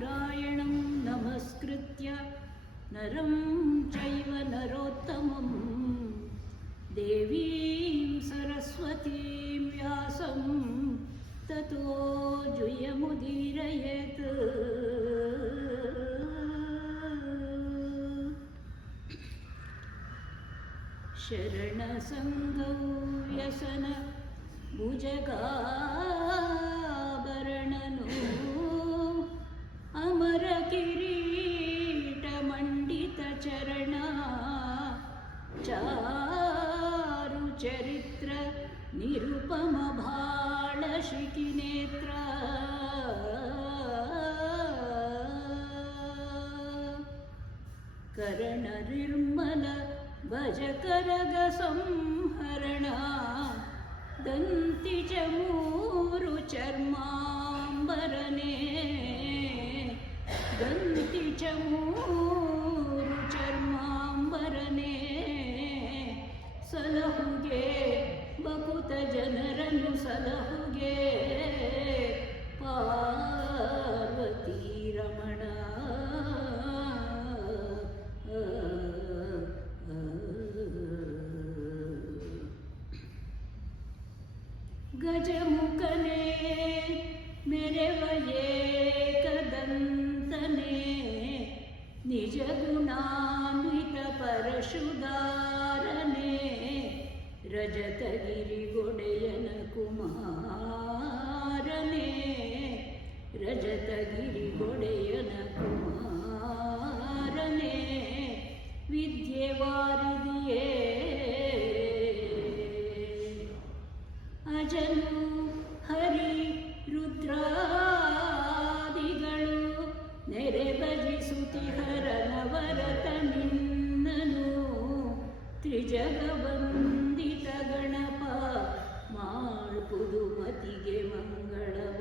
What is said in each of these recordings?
नारायणं नमस्कृत्य नरं चैव नरोत्तमं देवीं सरस्वतीं व्यासं ततो जयमुदीरयेत्। शरणसङ्गौ व्यसन भुजगाभरणनो अमर किरीटमण्डितचरण चारु चरित्र निरुपम भाळशिखिनेत्र करणनिर्मल भजकरग संहरण दन्ति चमूरु चर्मांबरने दन्ति चमूरु चर्मांबरने सलहुगे बकुत जनरनु सलहुगे पार्वती रमण गजमुखने मेरेवये कदंतने निज गुणान्वित परशुदारने रजतगिरि गोडेयन कुमारने रजतगिरि गोडेयन कुमारने विद्येवारिदिये ಅಜನು ಹರಿ ರುದ್ರಾದಿಗಳು ನೆರೆ ಭಜಿಸುತಿಹರನವರತ ನಿನ್ನನು ತ್ರಿಜಗವಂದಿತ ಗಣಪ ಮಾಡ್ಪುದು ಮತಿಗೆ ಮಂಗಳವ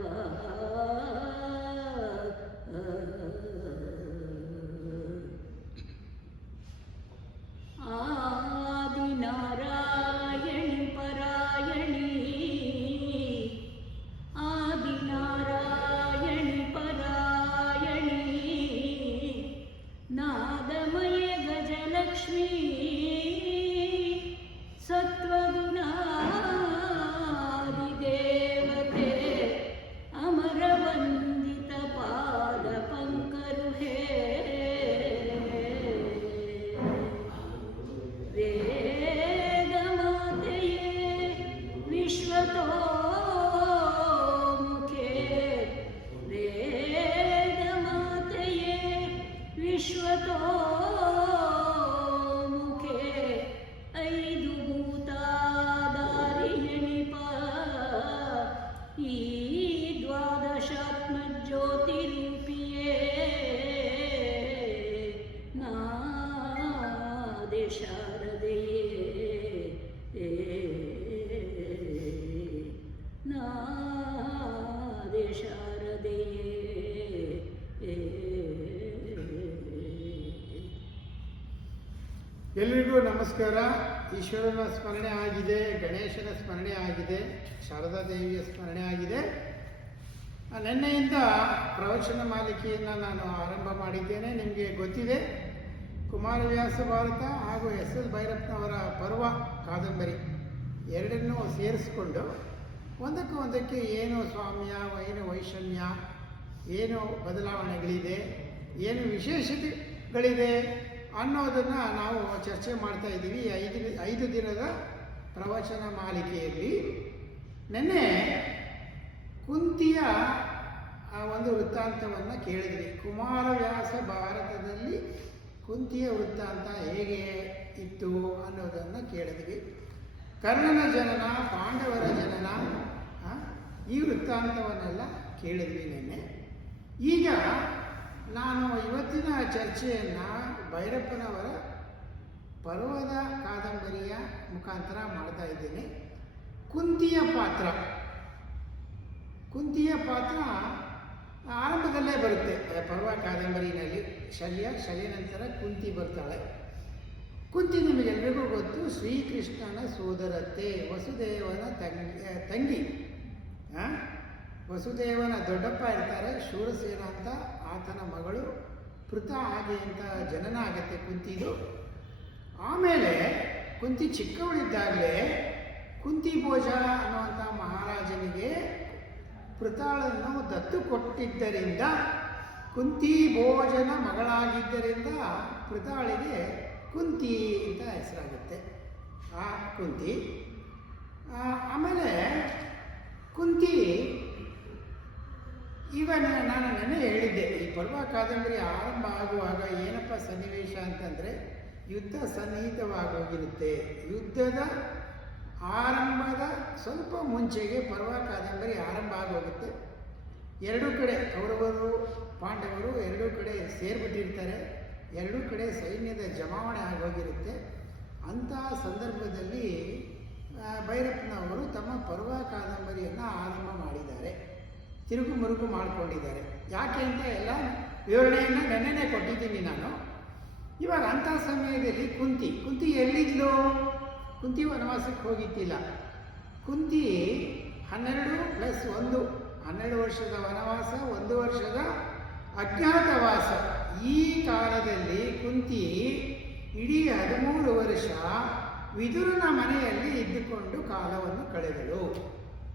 ಆದಿನಾರಾಯಣಿ ಪರಾಯಣಿ आदिनारायणि परायणि नादमय गजलक्ष्मी सत्त्वगुणादिदेवते अमरवन्दित पादपङ्करुहे वेदमातये विश्वतो विश्वतो मुखे ऐदु भूतादारियणिप ಈ ದ್ವಾದಶಾತ್ಮಜ್ಯೋತಿರೂಪಿಯೇ ನಾದೆ ಶಾರದೆಯೇ ನಾದೆ ಶಾರದೆಯೇ ಎಲ್ರಿಗೂ ನಮಸ್ಕಾರ. ಈಶ್ವರನ ಸ್ಮರಣೆ ಆಗಿದೆ, ಗಣೇಶನ ಸ್ಮರಣೆ ಆಗಿದೆ, ಶಾರದಾ ದೇವಿಯ ಸ್ಮರಣೆ ಆಗಿದೆ. ನಿನ್ನೆಯಿಂದ ಪ್ರವಚನ ಮಾಲಿಕೆಯನ್ನು ನಾನು ಆರಂಭ ಮಾಡಿದ್ದೇನೆ. ನಿಮಗೆ ಗೊತ್ತಿದೆ, ಕುಮಾರವ್ಯಾಸ ಭಾರತ ಹಾಗೂ ಎಸ್ ಎಲ್ ಭೈರಪ್ಪನವರ ಪರ್ವ ಕಾದಂಬರಿ ಎರಡನ್ನೂ ಸೇರಿಸಿಕೊಂಡು ಒಂದಕ್ಕೆ ಏನು ಸ್ವಾಮ್ಯ, ಏನು ವೈಷಮ್ಯ, ಏನು ಬದಲಾವಣೆಗಳಿದೆ, ಏನು ವಿಶೇಷತೆಗಳಿದೆ ಅನ್ನೋದನ್ನು ನಾವು ಚರ್ಚೆ ಮಾಡ್ತಾ ಇದ್ದೀವಿ ಐದು ದಿನದ ಪ್ರವಚನ ಮಾಲಿಕೆಯಲ್ಲಿ. ನಿನ್ನೆ ಕುಂತಿಯ ಒಂದು ವೃತ್ತಾಂತವನ್ನು ಕೇಳಿದ್ವಿ. ಕುಮಾರವ್ಯಾಸ ಭಾರತದಲ್ಲಿ ಕುಂತಿಯ ವೃತ್ತಾಂತ ಹೇಗೆ ಇತ್ತು ಅನ್ನೋದನ್ನು ಕೇಳಿದ್ವಿ. ಕರ್ಣನ ಜನನ, ಪಾಂಡವರ ಜನನ, ಈ ವೃತ್ತಾಂತವನ್ನೆಲ್ಲ ಕೇಳಿದ್ವಿ ನಿನ್ನೆ. ಈಗ ನಾನು ಇವತ್ತಿನ ಚರ್ಚೆಯನ್ನು ಭೈರಪ್ಪನವರ ಪರ್ವದ ಕಾದಂಬರಿಯ ಮುಖಾಂತರ ಮಾಡ್ತಾ ಇದ್ದೇನೆ. ಕುಂತಿಯ ಪಾತ್ರ ಆರಂಭದಲ್ಲೇ ಬರುತ್ತೆ ಪರ್ವ ಕಾದಂಬರಿನಲ್ಲಿ. ಶಲ್ಯ ನಂತರ ಕುಂತಿ ಬರ್ತಾಳೆ. ಕುಂತಿ ನಿಮಗೆಲ್ಲರಿಗೂ ಗೊತ್ತು, ಶ್ರೀಕೃಷ್ಣನ ಸೋದರತ್ತೆ, ವಸುದೇವನ ತಂಗಿ. ವಸುದೇವನ ದೊಡ್ಡಪ್ಪ ಇರ್ತಾರೆ ಶೂರಸೇನ ಅಂತ, ಆತನ ಮಗಳು ಪೃಥ ಹಾಗೆ ಅಂತ ಜನನ ಆಗತ್ತೆ ಕುಂತಿದು. ಆಮೇಲೆ ಕುಂತಿ ಚಿಕ್ಕವಳಿದ್ದಾಗಲೇ ಕುಂತಿ ಭೋಜ ಅನ್ನುವಂಥ ಮಹಾರಾಜನಿಗೆ ಪೃಥಾಳನ್ನು ದತ್ತು ಕೊಟ್ಟಿದ್ದರಿಂದ, ಕುಂತಿ ಭೋಜನ ಮಗಳಾಗಿದ್ದರಿಂದ ಪೃಥಾಳಿಗೆ ಕುಂತಿ ಅಂತ ಹೆಸರಾಗುತ್ತೆ. ಆ ಕುಂತಿ ಆಮೇಲೆ ಕುಂತಿ ಈಗ ನಾನು ನೆನ್ನೆ ಹೇಳಿದ್ದೆ, ಈ ಪರ್ವ ಕಾದಂಬರಿ ಆರಂಭ ಆಗುವಾಗ ಏನಪ್ಪ ಸನ್ನಿವೇಶ ಅಂತಂದರೆ ಯುದ್ಧ ಸನ್ನಿಹಿತವಾಗೋಗಿರುತ್ತೆ. ಯುದ್ಧದ ಆರಂಭದ ಸ್ವಲ್ಪ ಮುಂಚೆಗೆ ಪರ್ವ ಕಾದಂಬರಿ ಆರಂಭ ಆಗೋಗುತ್ತೆ. ಎರಡೂ ಕಡೆ ಕೌರವರು ಪಾಂಡವರು ಎರಡೂ ಕಡೆ ಸೇರ್ಬಿಟ್ಟಿರ್ತಾರೆ, ಎರಡೂ ಕಡೆ ಸೈನ್ಯದ ಜಮಾವಣೆ ಆಗೋಗಿರುತ್ತೆ. ಅಂತಹ ಸಂದರ್ಭದಲ್ಲಿ ಭೈರಪ್ಪನವರು ತಮ್ಮ ಪರ್ವ ಕಾದಂಬರಿಯನ್ನು ಆರಂಭ ಮಾಡಿದ್ದಾರೆ, ತಿರುಗು ಮುರುಗು ಮಾಡಿಕೊಂಡಿದ್ದಾರೆ. ಯಾಕೆ ಅಂತ ಎಲ್ಲ ವಿವರಣೆಯನ್ನು ನೆನ್ನೆನೇ ಕೊಟ್ಟಿದ್ದೀನಿ ನಾನು. ಇವಾಗ ಅಂಥ ಸಮಯದಲ್ಲಿ ಕುಂತಿ ಎಲ್ಲಿದ್ಲು? ಕುಂತಿ ವನವಾಸಕ್ಕೆ ಹೋಗಿದ್ದಿಲ್ಲ. ಕುಂತಿ 12+1 12 ವರ್ಷದ ವನವಾಸ, 1 ವರ್ಷದ ಅಜ್ಞಾತವಾಸ. ಈ ಕಾಲದಲ್ಲಿ ಕುಂತಿ ಇಡೀ 13 ವರ್ಷ ವಿದುರನ ಮನೆಯಲ್ಲಿ ಇದ್ದುಕೊಂಡು ಕಾಲವನ್ನು ಕಳೆದಳು.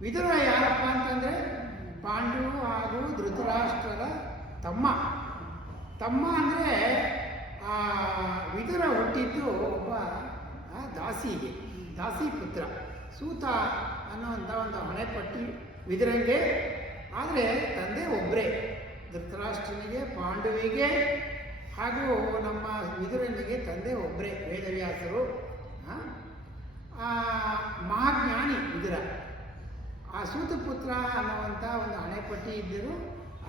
ವಿದುರ ಯಾರಪ್ಪ ಅಂತಂದರೆ ಪಾಂಡು ಹಾಗೂ ಧೃತರಾಷ್ಟ್ರರ ತಮ್ಮ ಅಂದರೆ ವಿದುರ ಹುಟ್ಟಿದ್ದು ಒಬ್ಬ ದಾಸಿ ಪುತ್ರ ಸೂತ ಅನ್ನುವಂಥ ಒಂದು ಹಣೆಪಟ್ಟಿ ವಿದುರಂಗೆ. ಆದರೆ ತಂದೆ ಒಬ್ಬರೇ, ಧೃತರಾಷ್ಟ್ರನಿಗೆ ಪಾಂಡುವಿಗೆ ಹಾಗೂ ನಮ್ಮ ವಿದುರನಿಗೆ ತಂದೆ ಒಬ್ಬರೇ, ವೇದವ್ಯಾಸರು. ಮಹಾಜ್ಞಾನಿ ವಿದುರ. ಆ ಸೂತಪುತ್ರ ಅನ್ನುವಂಥ ಒಂದು ಹಣೆಪಟ್ಟಿ ಇದ್ದರೂ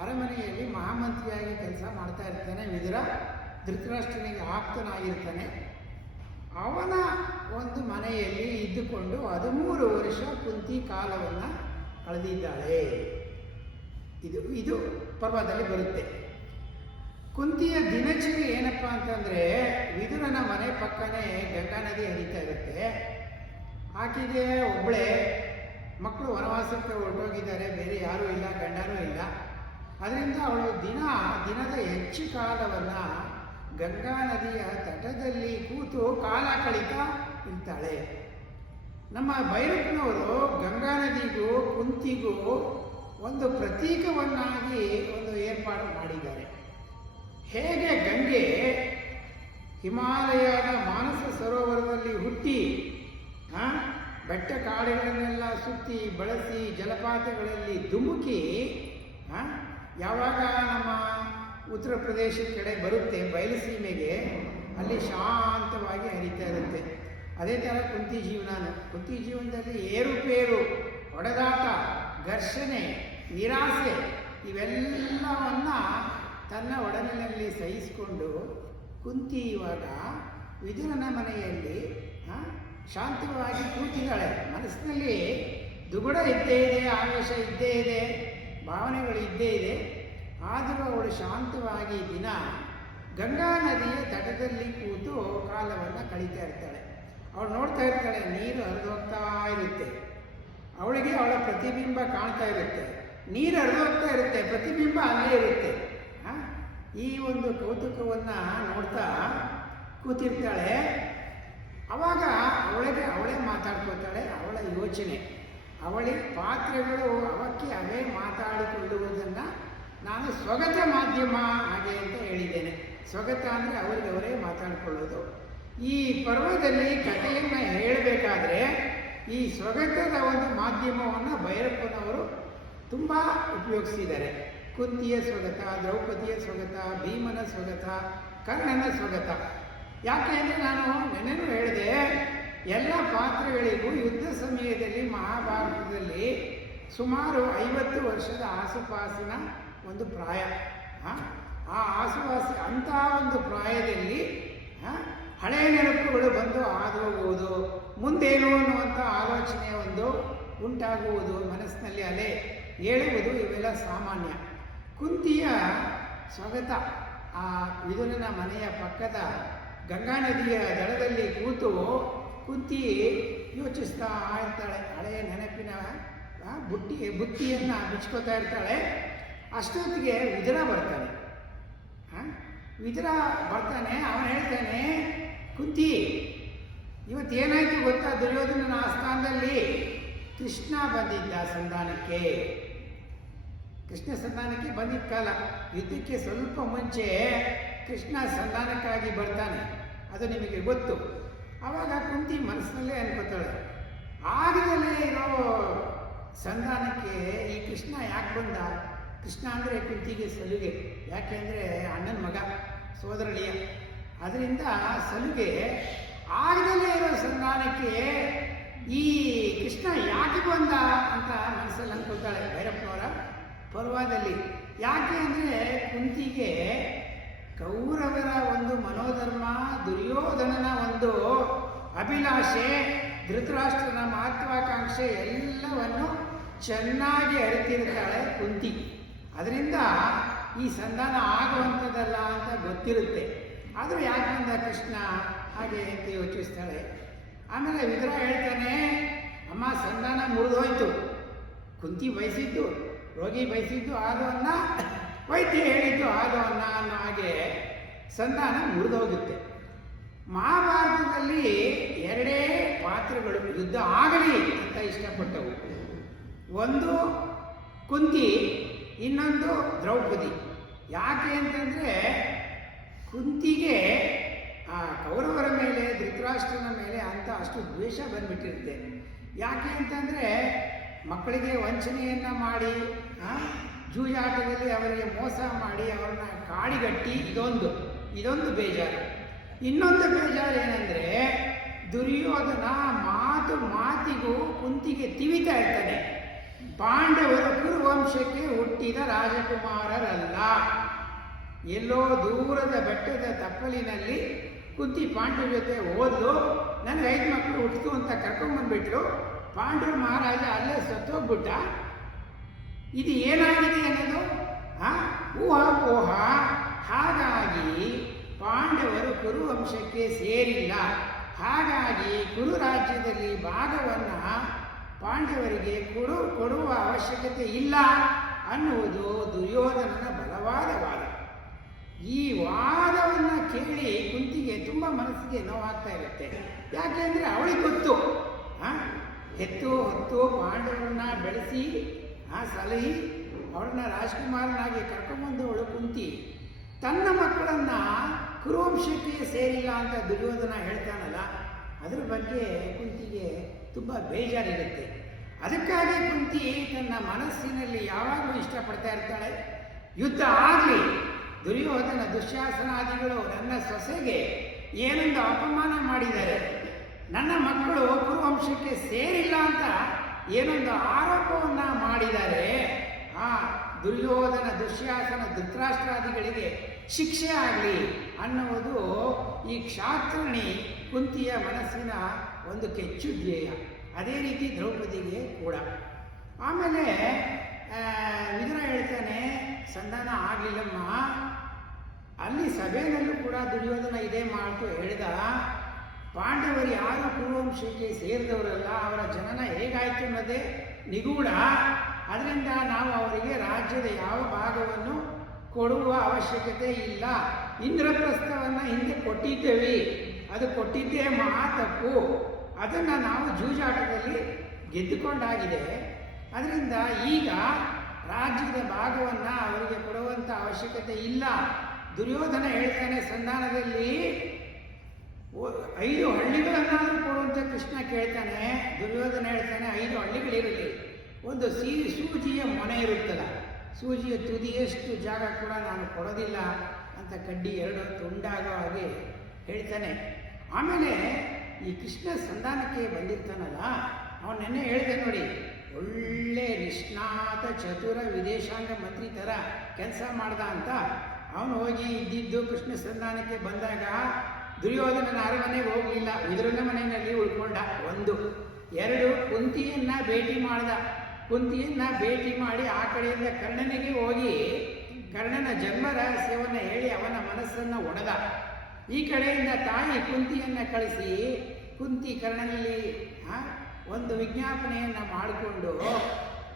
ಅರಮನೆಯಲ್ಲಿ ಮಹಾಮಂತ್ರಿಯಾಗಿ ಕೆಲಸ ಮಾಡ್ತಾ ಇರ್ತಾನೆ ವಿದುರ. ಧೃತರಾಷ್ಟ್ರನಿಗೆ ಆಪ್ತನಾಗಿರ್ತಾನೆ. ಅವನ ಒಂದು ಮನೆಯಲ್ಲಿ ಇದ್ದುಕೊಂಡು 13 ವರ್ಷ ಕುಂತಿ ಕಾಲವನ್ನು ಕಳೆದಿದ್ದಾಳೆ. ಇದು ಪರ್ವದಲ್ಲಿ ಬರುತ್ತೆ. ಕುಂತಿಯ ದಿನಚರಿ ಏನಪ್ಪ ಅಂತಂದರೆ, ವಿದುರನ ಮನೆ ಪಕ್ಕನೇ ಗಂಗಾ ನದಿ ಹರಿತಾ ಇರುತ್ತೆ. ಆಕೆಗೆ ಒಬ್ಬಳೇ, ಮಕ್ಕಳು ವನವಾಸಕ್ಕೆ ಹೊರಟೋಗಿದ್ದಾರೆ, ಬೇರೆ ಯಾರೂ ಇಲ್ಲ, ಗಂಡನೂ ಇಲ್ಲ. ಅದರಿಂದ ಅವಳು ದಿನದ ಹೆಚ್ಚು ಕಾಲವನ್ನು ಗಂಗಾ ನದಿಯ ತಟದಲ್ಲಿ ಕೂತು ಕಾಲ ಕಳೀತಾ ಇರ್ತಾಳೆ. ನಮ್ಮ ಭೈರಪ್ಪನವರು ಗಂಗಾ ನದಿಗೂ ಕುಂತಿಗೂ ಒಂದು ಪ್ರತೀಕವನ್ನಾಗಿ ಒಂದು ಏರ್ಪಾಡು ಮಾಡಿದ್ದಾರೆ. ಹೇಗೆ ಗಂಗೆ ಹಿಮಾಲಯದ ಮಾನಸ ಸರೋವರದಲ್ಲಿ ಹುಟ್ಟಿ ಬೆಟ್ಟ ಕಾಡುಗಳನ್ನೆಲ್ಲ ಸುತ್ತಿ ಬಳಸಿ ಜಲಪಾತಗಳಲ್ಲಿ ಧುಮುಕಿ ಯಾವಾಗ ನಮ್ಮ ಉತ್ತರ ಪ್ರದೇಶ ಕಡೆ ಬರುತ್ತೆ ಬಯಲುಸೀಮೆಗೆ, ಅಲ್ಲಿ ಶಾಂತವಾಗಿ ಹರಿತಾ ಇರುತ್ತೆ. ಅದೇ ಥರ ಕುಂತಿ ಜೀವನದಲ್ಲಿ ಏರುಪೇರು, ಹೊಡೆದಾಟ, ಘರ್ಷಣೆ, ನಿರಾಸೆ ಇವೆಲ್ಲವನ್ನು ತನ್ನ ಒಡಲಿನಲ್ಲಿ ಸಹಿಸಿಕೊಂಡು ಕುಂತಿ ಇವಾಗ ವಿದುರನ ಮನೆಯಲ್ಲಿ ಶಾಂತವಾಗಿ ಕೂತಿದ್ದಾಳೆ. ಮನಸ್ಸಿನಲ್ಲಿ ದುಗುಡ ಇದ್ದೇ ಇದೆ, ಆವೇಶ ಇದ್ದೇ ಇದೆ, ಭಾವನೆಗಳು ಇದ್ದೇ ಇದೆ. ಆದರೂ ಅವಳು ಶಾಂತವಾಗಿ ದಿನ ಗಂಗಾ ನದಿಯ ತಟದಲ್ಲಿ ಕೂತು ಕಾಲವನ್ನು ಕಳೀತಾ ಇರ್ತಾಳೆ. ಅವಳು ನೋಡ್ತಾ ಇರ್ತಾಳೆ, ನೀರು ಹರಿದು ಹೋಗ್ತಾ ಇರುತ್ತೆ, ಅವಳಿಗೆ ಅವಳ ಪ್ರತಿಬಿಂಬ ಕಾಣ್ತಾ ಇರುತ್ತೆ. ನೀರು ಹರಿದು ಹೋಗ್ತಾ ಇರುತ್ತೆ, ಪ್ರತಿಬಿಂಬ ಅಲ್ಲೇ ಇರುತ್ತೆ. ಈ ಒಂದು ಕೌತುಕವನ್ನು ನೋಡ್ತಾ ಕೂತಿರ್ತಾಳೆ. ಆವಾಗ ಅವಳೇ ಮಾತಾಡ್ಕೋತಾಳೆ. ಅವಳ ಯೋಚನೆ, ಅವಳಿ ಪಾತ್ರಗಳು ಅವೇ ಮಾತಾಡಿಕೊಳ್ಳುವುದನ್ನು ನಾನು ಸ್ವಗತ ಮಾಧ್ಯಮ ಹಾಗೆ ಅಂತ ಹೇಳಿದ್ದೇನೆ. ಸ್ವಗತ ಅಂದರೆ ಅವರೇ ಮಾತಾಡಿಕೊಳ್ಳೋದು. ಈ ಪರ್ವದಲ್ಲಿ ಕಥೆಯನ್ನು ಹೇಳಬೇಕಾದ್ರೆ ಈ ಸ್ವಗತದ ಒಂದು ಮಾಧ್ಯಮವನ್ನು ಭೈರಪ್ಪನವರು ತುಂಬ ಉಪಯೋಗಿಸಿದ್ದಾರೆ. ಕುಂತಿಯ ಸ್ವಗತ, ದ್ರೌಪದಿಯ ಸ್ವಗತ, ಭೀಮನ ಸ್ವಗತ, ಕರ್ಣನ ಸ್ವಗತ. ಯಾಕೆ ಅಂದರೆ ನಾನು ನೆನ್ನೆನೂ ಹೇಳಿದೆ, ಎಲ್ಲ ಪಾತ್ರಗಳಿಗೂ ಯುದ್ಧ ಸಮಯದಲ್ಲಿ ಮಹಾಭಾರತದಲ್ಲಿ ಸುಮಾರು 50 ವರ್ಷದ ಆಸುಪಾಸಿನ ಒಂದು ಪ್ರಾಯ. ಆ ಆಸುಪಾಸಿ ಅಂಥ ಒಂದು ಪ್ರಾಯದಲ್ಲಿ ಹಳೆಯ ನೆನಪುಗಳು ಬಂದು ಹೋಗುವುದು, ಮುಂದೇನು ಅನ್ನುವಂಥ ಆಲೋಚನೆ ಒಂದು ಉಂಟಾಗುವುದು, ಮನಸ್ಸಿನಲ್ಲಿ ಅಲೆ ಏಳುವುದು, ಇವೆಲ್ಲ ಸಾಮಾನ್ಯ. ಕುಂತಿಯ ಸ್ವಗತ ಆ ವಿದುರನ ಮನೆಯ ಪಕ್ಕದ ಗಂಗಾ ನದಿಯ ದಡದಲ್ಲಿ ಕೂತು ಕುಂತಿ ಯೋಚಿಸ್ತಾ ಇರ್ತಾಳೆ. ಹಳೆಯ ನೆನಪಿನ ಬುತ್ತಿಯನ್ನು ಬಿಚ್ಕೋತಾ ಇರ್ತಾಳೆ. ಅಷ್ಟೊತ್ತಿಗೆ ವಿದುರ ಬರ್ತಾನೆ. ವಿದುರ ಬರ್ತಾನೆ, ಅವನು ಹೇಳ್ತಾನೆ, ಕುಂತಿ ಇವತ್ತೇನಾಯ್ತು ಗೊತ್ತಾ, ದುರ್ಯೋಧನನ ಆಸ್ಥಾನದಲ್ಲಿ ಕೃಷ್ಣ ಬಂದಿದ್ದ ಸಂಧಾನಕ್ಕೆ. ಕೃಷ್ಣ ಸಂಧಾನಕ್ಕೆ ಬಂದಿದ್ದ ಕಾಲ, ಯುದ್ಧಕ್ಕೆ ಸ್ವಲ್ಪ ಮುಂಚೆ ಕೃಷ್ಣ ಸಂಧಾನಕ್ಕಾಗಿ ಬರ್ತಾನೆ, ಅದು ನಿಮಗೆ ಗೊತ್ತು. ಆವಾಗ ಕುಂತಿ ಮನಸ್ಸಿನಲ್ಲೇ ಅನ್ಕೋತಾಳೆ, ಆಗದಲ್ಲೇ ಇರೋ ಸಂಧಾನಕ್ಕೆ ಈ ಕೃಷ್ಣ ಯಾಕೆ ಬಂದ? ಕೃಷ್ಣ ಅಂದರೆ ಕುಂತಿಗೆ ಸಲುಗೆ, ಯಾಕೆಂದರೆ ಅಣ್ಣನ ಮಗ, ಸೋದರಳಿಯ, ಅದರಿಂದ ಸಲುಗೆ. ಆಗದಲ್ಲೇ ಇರೋ ಸಂಧಾನಕ್ಕೆ ಈ ಕೃಷ್ಣ ಯಾಕೆ ಬಂದ ಅಂತ ಮನಸ್ಸಲ್ಲಿ ಅನ್ಕೊಳ್ತಾಳೆ ಭೈರಪ್ಪನವರ ಪರ್ವದಲ್ಲಿ. ಯಾಕೆ ಅಂದರೆ ಕುಂತಿಗೆ ಕೌರವರ ಒಂದು ಮನೋಧರ್ಮ, ದುರ್ಯೋಧನನ ಒಂದು ಅಭಿಲಾಷೆ, ಧೃತರಾಷ್ಟ್ರನ ಮಹತ್ವಾಕಾಂಕ್ಷೆ ಎಲ್ಲವನ್ನು ಚೆನ್ನಾಗಿ ಅರಿತಿರ್ತಾಳೆ ಕುಂತಿ. ಅದರಿಂದ ಈ ಸಂಧಾನ ಆಗುವಂಥದ್ದಲ್ಲ ಅಂತ ಗೊತ್ತಿರುತ್ತೆ. ಆದರೂ ಯಾಕೆ ಬಂದ ಕೃಷ್ಣ ಹಾಗೆ ಅಂತ ಯೋಚಿಸ್ತಾಳೆ. ಆಮೇಲೆ ವಿದುರ ಹೇಳ್ತಾನೆ, ಅಮ್ಮ ಸಂಧಾನ ಮುರಿದೋಯ್ತು, ಕುಂತಿ ಬಯಸಿದ್ದು, ರೋಗಿ ಬಯಸಿದ್ದು ಆದು ಅನ್ನ, ವೈದ್ಯ ಹೇಳಿದ್ದು ಆದು ಅನ್ನ ಅನ್ನೋ ಹಾಗೆ ಸಂಧಾನ ಮುರಿದೋಗುತ್ತೆ. ಮಹಾಭಾರತದಲ್ಲಿ ಎರಡೇ ಪಾತ್ರಗಳು ಯುದ್ಧ ಆಗಲಿ ಅಂತ ಇಷ್ಟಪಟ್ಟವು. ಒಂದು ಕುಂತಿ, ಇನ್ನೊಂದು ದ್ರೌಪದಿ. ಯಾಕೆ ಅಂತಂದರೆ ಕುಂತಿಗೆ ಆ ಕೌರವರ ಮೇಲೆ, ಧೃತರಾಷ್ಟ್ರನ ಮೇಲೆ ಅಂತ ಅಷ್ಟು ದ್ವೇಷ ಬಂದ್ಬಿಟ್ಟಿರುತ್ತೆ. ಯಾಕೆ ಅಂತಂದರೆ ಮಕ್ಕಳಿಗೆ ವಂಚನೆಯನ್ನು ಮಾಡಿ, ಜೂಜಾಟದಲ್ಲಿ ಅವರಿಗೆ ಮೋಸ ಮಾಡಿ ಅವರನ್ನ ಕಾಡಿಗಟ್ಟಿ, ಇದೊಂದು ಬೇಜಾರು. ಇನ್ನೊಂದು ಬೇಜಾರು ಏನಂದರೆ ದುರ್ಯೋಧನ ಮಾತಿಗೂ ಕುಂತಿಗೆ ತಿವಿತಾ ಇರ್ತಾನೆ. ಪಾಂಡವರು ಕುರುವಂಶಕ್ಕೆ ಹುಟ್ಟಿದ ರಾಜಕುಮಾರರಲ್ಲ. ಎಲ್ಲೋ ದೂರದ ಬೆಟ್ಟದ ತಪ್ಪಲಿನಲ್ಲಿ ಕುಂತಿ ಪಾಂಡು ಜೊತೆ ಓದ್ಲು, ನನಗೆ 5 ಮಕ್ಕಳು ಹುಟ್ಟಿತು ಅಂತ ಕರ್ಕೊಂಡ್ಬಂದ್ಬಿಟ್ರು. ಪಾಂಡು ಮಹಾರಾಜ ಅಲ್ಲೇ ಸತ್ತೋಗ್ಬಿಟ್ಟ. ಇದು ಏನಾಗಿದೆ ಅನ್ನೋದು ಊಹಾಪೋಹ. ಹಾಗಾಗಿ ಪಾಂಡವರು ಕುರುವಂಶಕ್ಕೆ ಸೇರಿಲ್ಲ. ಹಾಗಾಗಿ ಕುರು ರಾಜ್ಯದಲ್ಲಿ ಭಾಗವನ್ನು ಪಾಂಡವರಿಗೆ ಕೊಡುವ ಅವಶ್ಯಕತೆ ಇಲ್ಲ ಅನ್ನುವುದು ದುರ್ಯೋಧನನ ಬಲವಾದ ವಾದ. ಈ ವಾದವನ್ನು ಕೇಳಿ ಕುಂತಿಗೆ ತುಂಬ ಮನಸ್ಸಿಗೆ ನೋವಾಗ್ತಾ ಇರುತ್ತೆ. ಯಾಕೆಂದರೆ ಅವಳಿಗೆ ಗೊತ್ತು, ಹೊತ್ತು ಪಾಂಡವರನ್ನ ಬೆಳೆಸಿ ಸಲಹಿ ಅವಳನ್ನ ರಾಜಕುಮಾರನಾಗಿ ಕರ್ಕೊಂಬಂದವಳು ಕುಂತಿ. ತನ್ನ ಮಕ್ಕಳನ್ನು ಕುರುವಂಶಕ್ಕೆ ಸೇರಿಲ್ಲ ಅಂತ ದುರ್ಯೋಧನ ಹೇಳ್ತಾನಲ್ಲ, ಅದರ ಬಗ್ಗೆ ಕುಂತಿಗೆ ತುಂಬ ಬೇಜಾರಿರುತ್ತೆ. ಅದಕ್ಕಾಗಿ ಕುಂತಿ ತನ್ನ ಮನಸ್ಸಿನಲ್ಲಿ ಯಾವಾಗಲೂ ಇಷ್ಟಪಡ್ತಾ ಇರ್ತಾಳೆ, ಯುದ್ಧ ಆಗಲಿ, ದುರ್ಯೋಧನ ದುಶ್ಯಾಸನಾದಿಗಳು ನನ್ನ ಸೊಸೆಗೆ ಏನೊಂದು ಅಪಮಾನ ಮಾಡಿದ್ದಾರೆ, ನನ್ನ ಮಕ್ಕಳು ಕುರುವಂಶಕ್ಕೆ ಸೇರಿಲ್ಲ ಅಂತ ಏನೊಂದು ಆರೋಪವನ್ನು ಮಾಡಿದ್ದಾರೆ, ಆ ದುರ್ಯೋಧನ ದುಶ್ಯಾಸನ ಧೃತರಾಷ್ಟ್ರಾದಿಗಳಿಗೆ ಶಿಕ್ಷೆ ಆಗಲಿ ಅನ್ನುವುದು ಈ ಕ್ಷಾತ್ರಣಿ ಕುಂತಿಯ ಮನಸ್ಸಿನ ಒಂದು ಕೆಚ್ಚು ಧ್ಯೇಯ. ಅದೇ ರೀತಿ ದ್ರೌಪದಿಗೆ ಕೂಡ. ಆಮೇಲೆ ವಿದುರ ಹೇಳ್ತಾನೆ, ಸಂಧಾನ ಆಗಲಿಲ್ಲಮ್ಮ. ಅಲ್ಲಿ ಸಭೆಯಲ್ಲೂ ಕೂಡ ದುರ್ಯೋಧನ ಇದೇ ಮಾತು ಹೇಳಿದ, ಪಾಂಡವರು ಯಾರು ಕುರುವಂಶಕ್ಕೆ ಸೇರಿದವರಲ್ಲ, ಅವರ ಜನನ ಹೇಗಾಯಿತು ಅನ್ನೋದೇ ನಿಗೂಢ. ಅದರಿಂದ ನಾವು ಅವರಿಗೆ ರಾಜ್ಯದ ಯಾವ ಭಾಗವನ್ನು ಕೊಡುವ ಅವಶ್ಯಕತೆ ಇಲ್ಲ. ಇಂದ್ರಪ್ರಸ್ಥವನ್ನು ಹಿಂದೆ ಕೊಟ್ಟಿದ್ದೇವೆ, ಅದು ಕೊಟ್ಟಿದ್ದೇ ಮಹಾ ತಪ್ಪು. ಅದನ್ನು ನಾವು ಜೂಜಾಟದಲ್ಲಿ ಗೆದ್ದುಕೊಂಡಾಗಿದೆ. ಅದರಿಂದ ಈಗ ರಾಜ್ಯದ ಭಾಗವನ್ನು ಅವರಿಗೆ ಕೊಡುವಂಥ ಅವಶ್ಯಕತೆ ಇಲ್ಲ. ದುರ್ಯೋಧನ ಹೇಳ್ತಾನೆ, ಸಂಧಾನದಲ್ಲಿ 5 ಹಳ್ಳಿಗಳನ್ನಾದರೂ ಕೊಡುವಂಥ ಕೃಷ್ಣ ಕೇಳ್ತಾನೆ. ದುರ್ಯೋಧನ ಹೇಳ್ತಾನೆ, 5 ಹಳ್ಳಿಗಳಿರಲಿ, ಒಂದು ಸೂಜಿಯ ಮೊನೆ ಇರುತ್ತಲ್ಲ, ಸೂಜಿಯ ತುದಿಯಷ್ಟು ಜಾಗ ಕೂಡ ನಾನು ಕೊಡೋದಿಲ್ಲ ಅಂತ ಕಡ್ಡಿ 2 ತುಂಡಾಗೋ ಹಾಗೆ ಹೇಳ್ತಾನೆ. ಆಮೇಲೆ ಈ ಕೃಷ್ಣ ಸಂಧಾನಕ್ಕೆ ಬಂದಿರ್ತಾನಲ್ಲ, ಅವನು ನೆನ್ನೆ ಹೇಳಿದೆ ನೋಡಿ, ಒಳ್ಳೆ ನಿಷ್ಣಾತ ಚತುರ ವಿದೇಶಾಂಗ ಮಂತ್ರಿ ಥರ ಕೆಲಸ ಮಾಡ್ದ ಅಂತ. ಅವನು ಹೋಗಿ ಇದ್ದಿದ್ದು ಕೃಷ್ಣ ಸಂಧಾನಕ್ಕೆ ಬಂದಾಗ ದುರ್ಯೋಧನನ ಅರಮನೆಗೆ ಹೋಗಲಿಲ್ಲ, ವಿದುರನ ಮನೆಯಲ್ಲಿ ಉಳ್ಕೊಂಡ. 1, 2 ಕುಂತಿಯನ್ನು ಭೇಟಿ ಮಾಡ್ದ. ಕುಂತಿಯನ್ನು ಭೇಟಿ ಮಾಡಿ ಆ ಕಡೆಯಿಂದ ಕರ್ಣನಿಗೆ ಹೋಗಿ ಕರ್ಣನ ಜನ್ಮ ರಹಸ್ಯವನ್ನು ಹೇಳಿ ಅವನ ಮನಸ್ಸನ್ನು ಒಡೆದ. ಈ ಕಡೆಯಿಂದ ತಾಯಿ ಕುಂತಿಯನ್ನು ಕಳಿಸಿ, ಕುಂತಿ ಕರ್ಣನಲ್ಲಿ ಒಂದು ವಿಜ್ಞಾಪನೆಯನ್ನು ಮಾಡಿಕೊಂಡು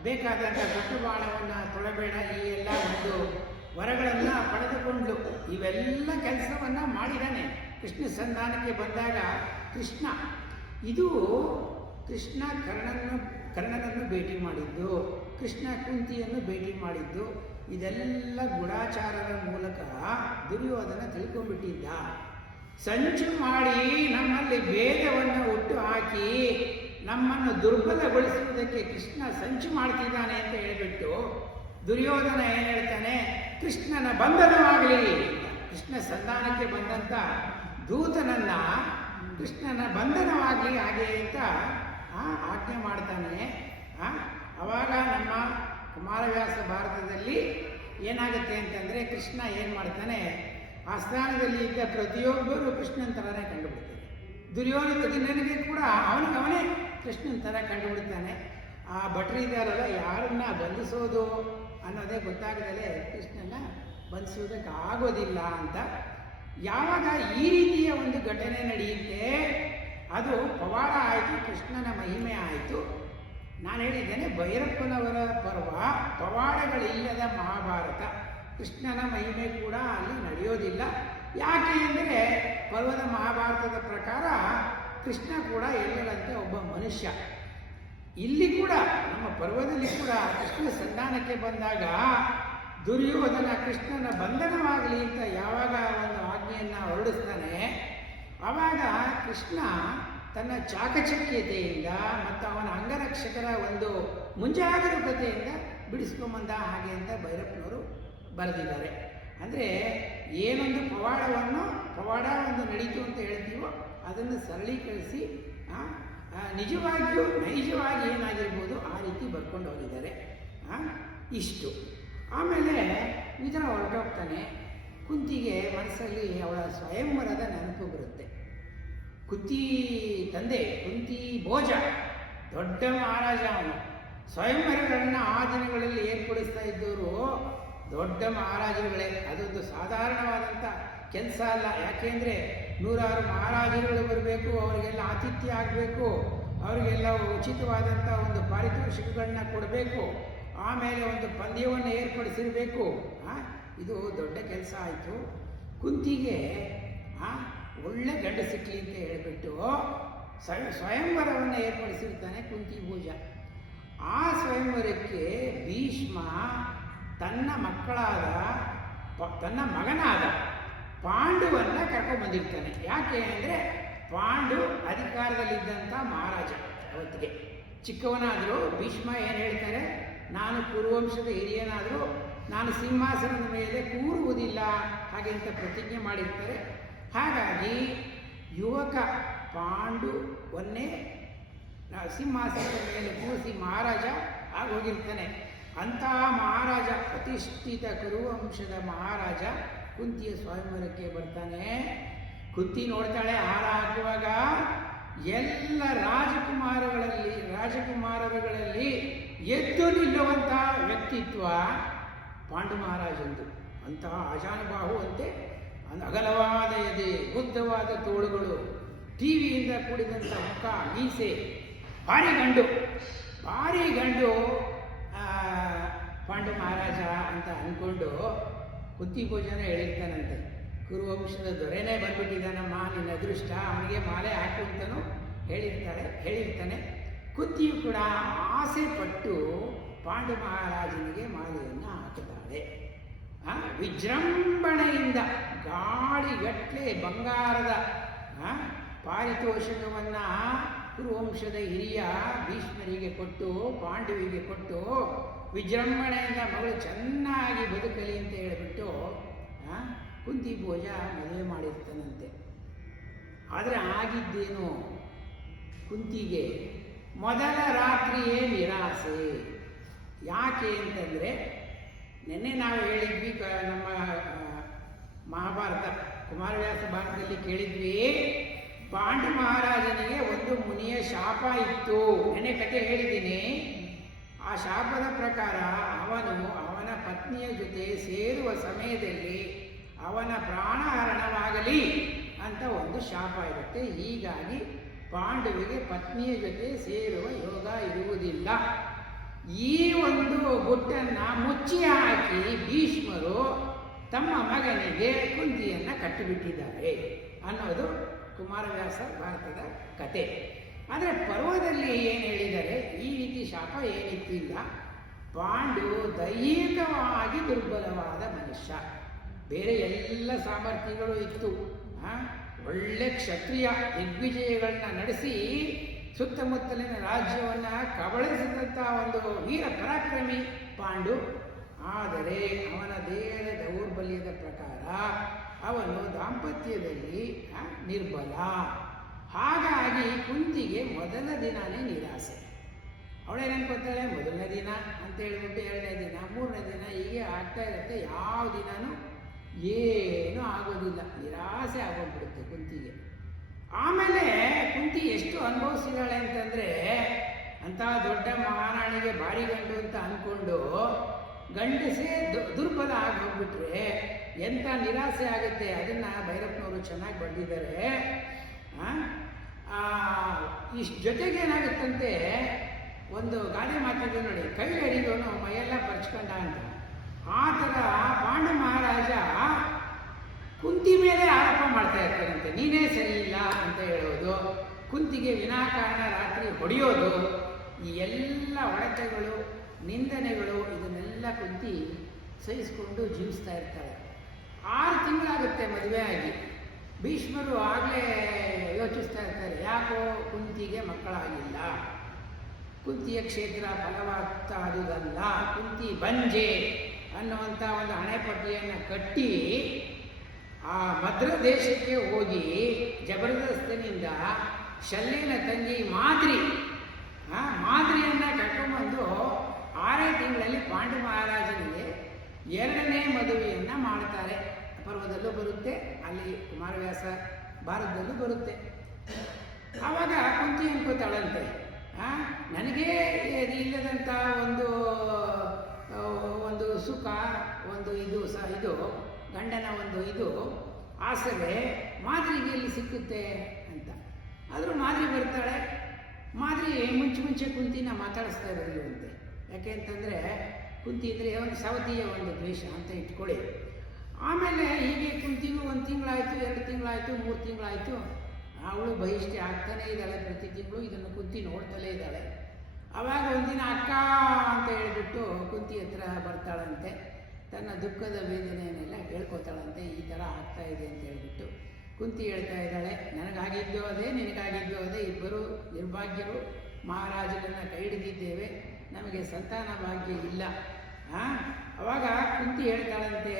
ಬೇಕಾದಂಥ ದೊಡ್ಡ ಬಾಣವನ್ನು ತೊಳಬೇಡ, ಈ ಎಲ್ಲ ಒಂದು ವರಗಳನ್ನು ಪಡೆದುಕೊಂಡು ಇವೆಲ್ಲ ಕೆಲಸವನ್ನು ಮಾಡಿದ್ದಾನೆ. ಕೃಷ್ಣ ಸಂಧಾನಕ್ಕೆ ಬಂದಾಗ ಕೃಷ್ಣ ಇದು ಕೃಷ್ಣ ಕರ್ಣನನ್ನು ಭೇಟಿ ಮಾಡಿದ್ದು, ಕೃಷ್ಣ ಕುಂತಿಯನ್ನು ಭೇಟಿ ಮಾಡಿದ್ದು, ಇದೆಲ್ಲ ಗೂಢಾಚಾರದ ಮೂಲಕ ದುರ್ಯೋಧನ ತಿಳ್ಕೊಂಡ್ಬಿಟ್ಟಿದ್ದ. ಸಂಚು ಮಾಡಿ ನಮ್ಮಲ್ಲಿ ಭೇದವನ್ನು ಹುಟ್ಟು ಹಾಕಿ ನಮ್ಮನ್ನು ದುರ್ಬಲಗೊಳಿಸುವುದಕ್ಕೆ ಕೃಷ್ಣ ಸಂಚು ಮಾಡ್ತಿದ್ದಾನೆ ಅಂತ ಹೇಳಿಬಿಟ್ಟು ದುರ್ಯೋಧನ ಏನು ಹೇಳ್ತಾನೆ, ಕೃಷ್ಣನ ಬಂಧನವಾಗಲಿ, ಕೃಷ್ಣ ಸಂಧಾನಕ್ಕೆ ಬಂದಂಥ ದೂತನನ್ನ ಕೃಷ್ಣನ ಬಂಧನವಾಗಲಿ ಹಾಗೆ ಅಂತ ಆಜ್ಞೆ ಮಾಡ್ತಾನೆ. ಅವಾಗ ನಮ್ಮ ಕುಮಾರವ್ಯಾಸ ಭಾರತದಲ್ಲಿ ಏನಾಗುತ್ತೆ ಅಂತಂದರೆ, ಕೃಷ್ಣ ಏನು ಮಾಡ್ತಾನೆ, ಆ ಸ್ಥಾನದಲ್ಲಿ ಇದ್ದ ಪ್ರತಿಯೊಬ್ಬರು ಕೃಷ್ಣನ ಥರನೇ ಕಂಡುಬಿಡ್ತಾನೆ. ದುರ್ಯೋಧನನಿಗೆ ಕೂಡ ಅವನೇ ಕೃಷ್ಣನ ಥರ ಕಂಡುಬಿಡ್ತಾನೆ. ಆ ಭಟ್ರಿದಾರಲ್ಲ ಯಾರನ್ನ ಬಂಧಿಸೋದು ಅನ್ನೋದೇ ಗೊತ್ತಾಗದಲ್ಲೇ ಕೃಷ್ಣನ ಬಂಧಿಸುವುದಕ್ಕೆ ಆಗೋದಿಲ್ಲ ಅಂತ. ಯಾವಾಗ ಈ ರೀತಿಯ ಒಂದು ಘಟನೆ ನಡೆಯುತ್ತೆ, ಅದು ಪವಾಡ ಆಯಿತು, ಕೃಷ್ಣನ ಮಹಿಮೆ ಆಯಿತು. ನಾನು ಹೇಳಿದ್ದೇನೆ, ಭೈರಪ್ಪನವರ ಪರ್ವ ಪವಾಡಗಳಿಲ್ಲದ ಮಹಾಭಾರತ. ಕೃಷ್ಣನ ಮಹಿಮೆ ಕೂಡ ಅಲ್ಲಿ ನಡೆಯೋದಿಲ್ಲ. ಯಾಕೆ ಅಂದರೆ ಪರ್ವದ ಮಹಾಭಾರತದ ಪ್ರಕಾರ ಕೃಷ್ಣ ಕೂಡ ಎಲ್ಲರಂತೆ ಒಬ್ಬ ಮನುಷ್ಯ. ಇಲ್ಲಿ ಕೂಡ ನಮ್ಮ ಪರ್ವದಲ್ಲಿ ಕೂಡ ಕೃಷ್ಣ ಸಂಧಾನಕ್ಕೆ ಬಂದಾಗ ದುರ್ಯೋಧನ ಕೃಷ್ಣನ ಬಂಧನವಾಗಲಿ ಅಂತ ಯಾವಾಗ ಒಂದು ಆಜ್ಞೆಯನ್ನು ಹೊರಡಿಸ್ತಾನೆ, ಆವಾಗ ಕೃಷ್ಣ ತನ್ನ ಚಾಕಚಕ್ಯತೆಯಿಂದ ಮತ್ತು ಅವನ ಅಂಗರಕ್ಷಕರ ಒಂದು ಮುಂಜಾಗರೂಕತೆಯಿಂದ ಬಿಡಿಸ್ಕೊಂಬಂದ ಹಾಗೆ ಅಂತ ಭೈರಪ್ಪನವರು ಬರೆದಿದ್ದಾರೆ. ಅಂದರೆ ಏನೊಂದು ಪವಾಡ ಒಂದು ನಡೀತು ಅಂತ ಹೇಳ್ತೀವೋ ಅದನ್ನು ಸರಳೀಕರಿಸಿ ನಿಜವಾಗಿಯೂ ನೈಜವಾಗಿ ಏನಾಗಿರ್ಬೋದು ಆ ರೀತಿ ಬರ್ಕೊಂಡು ಹೋಗಿದ್ದಾರೆ. ಇಷ್ಟು ಆಮೇಲೆ ಇದರ ಹೊರಟೋಗ್ತಾನೆ. ಕುಂತಿಗೆ ಮನಸ್ಸಲ್ಲಿ ಅವಳ ಸ್ವಯಂವರದ ನೆನಪು ಬರುತ್ತೆ. ಕುಂತಿ ತಂದೆ ಕುಂತಿ ಭೋಜ ದೊಡ್ಡ ಮಹಾರಾಜ. ಅವನು ಸ್ವಯಂವರಗಳನ್ನು ಆ ದಿನಗಳಲ್ಲಿ ಏರ್ಪಡಿಸ್ತಾ ಇದ್ದವರು ದೊಡ್ಡ ಮಹಾರಾಜರುಗಳೇ. ಅದೊಂದು ಸಾಧಾರಣವಾದಂಥ ಕೆಲಸ ಅಲ್ಲ. ಯಾಕೆಂದರೆ 100 ಮಹಾರಾಜರುಗಳು ಬರಬೇಕು, ಅವರಿಗೆಲ್ಲ ಆತಿಥ್ಯ ಆಗಬೇಕು, ಅವರಿಗೆಲ್ಲ ಉಚಿತವಾದಂಥ ಒಂದು ಪಾರಿತೋಷಿಕಗಳನ್ನ ಕೊಡಬೇಕು, ಆಮೇಲೆ ಒಂದು ಪಂದ್ಯವನ್ನು ಏರ್ಪಡಿಸಿರಬೇಕು. ಇದು ದೊಡ್ಡ ಕೆಲಸ ಆಯಿತು. ಕುಂತಿಗೆ ಒಳ್ಳೆ ಗಂಡ ಸಿಕ್ಕಲಿ ಅಂತ ಹೇಳಿಬಿಟ್ಟು ಸ್ವಯಂವರವನ್ನು ಏರ್ಪಡಿಸಿರ್ತಾನೆ ಕುಂತಿ ಭೋಜ. ಆ ಸ್ವಯಂವರಕ್ಕೆ ಭೀಷ್ಮ ತನ್ನ ಮಗನಾದ ಪಾಂಡುವನ್ನು ಕರ್ಕೊಂಡ್ಬಂದಿರ್ತಾನೆ. ಯಾಕೆ ಅಂದರೆ ಪಾಂಡು ಅಧಿಕಾರದಲ್ಲಿದ್ದಂಥ ಮಹಾರಾಜ. ಅವತ್ತಿಗೆ ಚಿಕ್ಕವನಾದರೂ ಭೀಷ್ಮ ಏನು ಹೇಳ್ತಾರೆ, ನಾನು ಕುರುವಂಶದ ಹಿರಿಯನಾದರೂ ನಾನು ಸಿಂಹಾಸನದ ಮೇಲೆ ಕೂರುವುದಿಲ್ಲ ಹಾಗೆ ಅಂತ ಪ್ರತಿಜ್ಞೆ ಮಾಡಿರ್ತಾರೆ. ಹಾಗಾಗಿ ಯುವಕ ಪಾಂಡುವನ್ನೇ ಸಿಂಹಾಸನದ ಮೇಲೆ ಕೂರಿಸಿ ಮಹಾರಾಜ ಆಗೋಗಿರ್ತಾನೆ. ಅಂತಹ ಮಹಾರಾಜ, ಪ್ರತಿಷ್ಠಿತ ಕುರುವಂಶದ ಮಹಾರಾಜ ಕುಂತಿಯ ಸ್ವಯಂವರಕ್ಕೆ ಬರ್ತಾನೆ. ಕುಂತಿ ನೋಡ್ತಾಳೆ, ಹಾರ ಹಾಕುವಾಗ ಎಲ್ಲ ರಾಜಕುಮಾರರುಗಳಲ್ಲಿ ಎದ್ದು ನಿಲ್ಲುವಂಥ ವ್ಯಕ್ತಿತ್ವ ಪಾಂಡು ಮಹಾರಾಜಂದು. ಅಂತಹ ಆಜಾನುಬಾಹು ಅಂತೆ, ಅಗಲವಾದ ಎದೆ, ಉದ್ದವಾದ ತೋಳುಗಳು, ಟಿವಿಯಿಂದ ಕೂಡಿದಂಥ ಮುಖ, ಮೀಸೆ, ಭಾರಿ ಗಂಡು ಪಾಂಡು ಮಹಾರಾಜ ಅಂತ ಅಂದ್ಕೊಂಡು ಕುಂತಿ ಭೋಜನ ಹೇಳಿರ್ತಾನಂತೆ, ಕುರುವಂಶದ ದೊರೆನೇ ಬಂದ್ಬಿಟ್ಟಿದ್ದಾನಮ್ಮ, ನಿನ್ನ ಅದೃಷ್ಟ, ಅವನಿಗೆ ಮಾಲೆ ಹಾಕು ಅಂತಲೂ ಹೇಳಿರ್ತಾನೆ. ಕುಂತಿಯು ಕೂಡ ಆಸೆ ಪಟ್ಟು ಪಾಂಡು ಮಹಾರಾಜನಿಗೆ ಮಾಲೆಯನ್ನು ಹಾಕಿದ್ದಾಳೆ. ವಿಜೃಂಭಣೆಯಿಂದ ಗಾಳಿಗಟ್ಟಲೆ ಬಂಗಾರದ ಪಾರಿತೋಷಕವನ್ನು ಕುರುವಂಶದ ಹಿರಿಯ ಭೀಷ್ಮರಿಗೆ ಕೊಟ್ಟು, ಪಾಂಡುವಿಗೆ ಕೊಟ್ಟು, ವಿಜೃಂಭಣೆಯಿಂದ ಮಗಳು ಚೆನ್ನಾಗಿ ಬದುಕಲಿ ಅಂತ ಹೇಳಿಬಿಟ್ಟು ಕುಂತಿ ಭೋಜ ಮದುವೆ ಮಾಡಿರ್ತಾನಂತೆ. ಆದರೆ ಆಗಿದ್ದೇನು, ಕುಂತಿಗೆ ಮೊದಲ ರಾತ್ರಿಯೇ ನಿರಾಸೆ. ಯಾಕೆ ಅಂತಂದರೆ ನಿನ್ನೆ ನಾವು ಹೇಳಿದ್ವಿ, ನಮ್ಮ ಮಹಾಭಾರತ ಕುಮಾರವ್ಯಾಸ ಭಾರತದಲ್ಲಿ ಕೇಳಿದ್ವಿ, ಪಾಂಡು ಮಹಾರಾಜನಿಗೆ ಒಂದು ಮುನಿಯ ಶಾಪ ಇತ್ತು. ನೆನ್ನೆ ಕಥೆ ಹೇಳಿದ್ದೀನಿ. ಆ ಶಾಪದ ಪ್ರಕಾರ ಅವನ ಪತ್ನಿಯ ಜೊತೆ ಸೇರುವ ಸಮಯದಲ್ಲಿ ಅವನ ಪ್ರಾಣಹರಣವಾಗಲಿ ಅಂತ ಒಂದು ಶಾಪ ಇರುತ್ತೆ. ಹೀಗಾಗಿ ಪಾಂಡುವಿಗೆ ಪತ್ನಿಯ ಜೊತೆ ಸೇರುವ ಯೋಗ ಇರುವುದಿಲ್ಲ. ಈ ಒಂದು ಗುಟ್ಟನ್ನು ಮುಚ್ಚಿ ಹಾಕಿ ಭೀಷ್ಮರು ತಮ್ಮ ಮಗನಿಗೆ ಕುಂತಿಯನ್ನು ಕಟ್ಟಿಬಿಟ್ಟಿದ್ದಾರೆ ಅನ್ನೋದು ಕುಮಾರವ್ಯಾಸ ಭಾರತದ ಕತೆ. ಆದರೆ ಪರ್ವದಲ್ಲಿ ಏನು ಹೇಳಿದ್ದಾರೆ, ಈ ರೀತಿ ಶಾಪ ಏನಿತ್ತಿಲ್ಲ. ಪಾಂಡು ದೈಹಿಕವಾಗಿ ದುರ್ಬಲವಾದ ಮನುಷ್ಯ, ಬೇರೆ ಎಲ್ಲ ಸಾಮರ್ಥ್ಯಗಳು ಇತ್ತು. ಒಳ್ಳೆ ಕ್ಷತ್ರಿಯ ದಿಗ್ವಿಜಯಗಳನ್ನ ನಡೆಸಿ ಸುತ್ತಮುತ್ತಲಿನ ರಾಜ್ಯವನ್ನು ಕಬಳಿಸಿದಂಥ ಒಂದು ವೀರ ಪರಾಕ್ರಮಿ ಪಾಂಡು. ಆದರೆ ಅವನ ದೇಹದ ದೌರ್ಬಲ್ಯದ ಪ್ರಕಾರ ಅವನು ದಾಂಪತ್ಯದಲ್ಲಿ ನಿರ್ಬಲ. ಹಾಗಾಗಿ ಕುಂತಿಗೆ ಮೊದಲ ದಿನನೇ ನಿರಾಸೆ. ಅವಳೇನನ್ಕೋತಾಳೆ, ಮೊದಲನೇ ದಿನ ಅಂತ ಹೇಳ್ಬಿಟ್ಟು 2ನೇ ದಿನ 3ನೇ ದಿನ ಹೀಗೆ ಆಗ್ತಾ ಇರುತ್ತೆ. ಯಾವ ದಿನನೂ ಏನೂ ಆಗೋದಿಲ್ಲ, ನಿರಾಸೆ ಆಗೋಗ್ಬಿಡುತ್ತೆ ಕುಂತಿಗೆ. ಆಮೇಲೆ ಕುಂತಿ ಎಷ್ಟು ಅನುಭವಿಸಿದಾಳೆ ಅಂತಂದರೆ, ಅಂಥ ದೊಡ್ಡ ಮಹಾರಾಣಿಗೆ ಭಾರಿ ಗಂಡು ಅಂತ ಅಂದ್ಕೊಂಡು ಗಂಡಸೇ ದುರ್ಬಲ ಆಗಿ ಹೋಗ್ಬಿಟ್ರೆ ಎಂಥ ನಿರಾಸೆ ಆಗುತ್ತೆ. ಅದನ್ನು ಭೈರಪ್ಪನವರು ಚೆನ್ನಾಗಿ ಬರೆದಿದ್ದಾರೆ. ಇಷ್ಟು ಜೊತೆಗೆ ಏನಾಗುತ್ತಂತೆ, ಒಂದು ಗಾದೆ ಮಾತಿದೆ ನೋಡಿ, ಕೈ ಹಿಡಿದವನು ಮೈಯೆಲ್ಲ ಪರ್ಚ್ಕೊಂಡ ಅಂತ. ಆ ಥರ ಪಾಂಡು ಮಹಾರಾಜ ಕುಂತಿ ಮೇಲೆ ಆರೋಪ ಮಾಡ್ತಾ ಇರ್ತಾರಂತೆ, ನೀನೇ ಸರಿ ಇಲ್ಲ ಅಂತ ಹೇಳೋದು, ಕುಂತಿಗೆ ವಿನಾಕಾರಣ ರಾತ್ರಿ ಹೊಡೆಯೋದು, ಈ ಎಲ್ಲ ಹೊಡೆತಗಳು ನಿಂದನೆಗಳು ಇದನ್ನೆಲ್ಲ ಕುಂತಿ ಸಹಿಸ್ಕೊಂಡು ಜೀವಿಸ್ತಾ ಇರ್ತಾಳೆ. 6 ತಿಂಗಳಾಗುತ್ತೆ ಮದುವೆ ಆಗಿ. ಭೀಷ್ಮರು ಆಗಲೇ ಯೋಚಿಸ್ತಾ ಇರ್ತಾರೆ, ಯಾಕೋ ಕುಂತಿಗೆ ಮಕ್ಕಳಾಗಿಲ್ಲ, ಕುಂತಿಯ ಕ್ಷೇತ್ರ ಫಲವತ್ತಾದುದಲ್ಲ, ಕುಂತಿ ಬಂಜೆ ಅನ್ನುವಂಥ ಒಂದು ಹಣೆಪಟ್ಟಿಯನ್ನು ಕಟ್ಟಿ ಆ ಮದ್ರ ದೇಶಕ್ಕೆ ಹೋಗಿ ಜಬರ್ದಸ್ತಿನಿಂದ ಶಲ್ಯನ ತಂಗಿ ಮಾದ್ರಿಯನ್ನು ಕರ್ಕೊಂಡ್ಬಂದು 6 ತಿಂಗಳಲ್ಲಿ ಪಾಂಡು ಮಹಾರಾಜನಿಗೆ 2ನೇ ಮದುವೆಯನ್ನು ಮಾಡ್ತಾರೆ. ಪರ್ವದಲ್ಲೂ ಬರುತ್ತೆ, ಅಲ್ಲಿ ಕುಮಾರವ್ಯಾಸ ಭಾರತದಲ್ಲೂ ಬರುತ್ತೆ. ಆವಾಗ ಕುಂತಿ ಅನ್ಕೋತಾಳಂತೆ, ನನಗೇ ಇಲ್ಲದಂಥ ಒಂದು ಸುಖ, ಒಂದು ಇದು ಗಂಡನ ಒಂದು ಇದು ಆಸರೆ ಮಾದ್ರಿಗೆ ಎಲ್ಲಿ ಸಿಕ್ಕುತ್ತೆ ಅಂತ. ಆದರೂ ಮಾದ್ರಿ ಬರ್ತಾಳೆ. ಮಾದ್ರಿ ಮುಂಚೆ ಕುಂತಿನ ಮಾತಾಡಿಸ್ತಾ ಇರಲಿಲ್ಲಂತೆ. ಯಾಕೆ ಅಂತಂದರೆ ಕುಂತಿ ಅಂದರೆ ಒಂದು ಸವತಿಯ ಒಂದು ದ್ವೇಷ ಅಂತ ಇಟ್ಕೊಳ್ಳಿ. ಆಮೇಲೆ ಹೀಗೆ ಕುಂತಿಗೂ 1 ತಿಂಗಳಾಯಿತು, 2 ತಿಂಗಳಾಯಿತು, 3 ತಿಂಗಳಾಯಿತು. ಅವಳು ಬಹಿಷ್ಠೆ ಆಗ್ತಾನೇ ಇದ್ದಾಳೆ ಪ್ರತಿ ತಿಂಗಳು. ಇದನ್ನು ಕುಂತಿ ನೋಡ್ತಲೇ ಇದ್ದಾಳೆ. ಆವಾಗ ಒಂದಿನ ಅಕ್ಕ ಅಂತ ಹೇಳಿಬಿಟ್ಟು ಕುಂತಿ ಹತ್ರ ಬರ್ತಾಳಂತೆ. ತನ್ನ ದುಃಖದ ವೇದನೆಯನ್ನೆಲ್ಲ ಹೇಳ್ಕೊತಾಳಂತೆ. ಈ ಥರ ಆಗ್ತಾ ಇದೆ ಅಂತ ಹೇಳ್ಬಿಟ್ಟು ಕುಂತಿ ಹೇಳ್ತಾ ಇದ್ದಾಳೆ, ನನಗಾಗಿದ್ದು ಅದೇ, ನಿನಗಾಗಿದ್ದು ಅದೇ, ಇಬ್ಬರು ನಿರ್ಭಾಗ್ಯರು, ಮಹಾರಾಜನನ್ನು ಕೈ ಹಿಡಿದಿದ್ದೇವೆ, ನಮಗೆ ಸಂತಾನ ಭಾಗ್ಯ ಇಲ್ಲ. ಅವಾಗ ಕುಂತಿ ಹೇಳ್ತಾಳಂತೆ,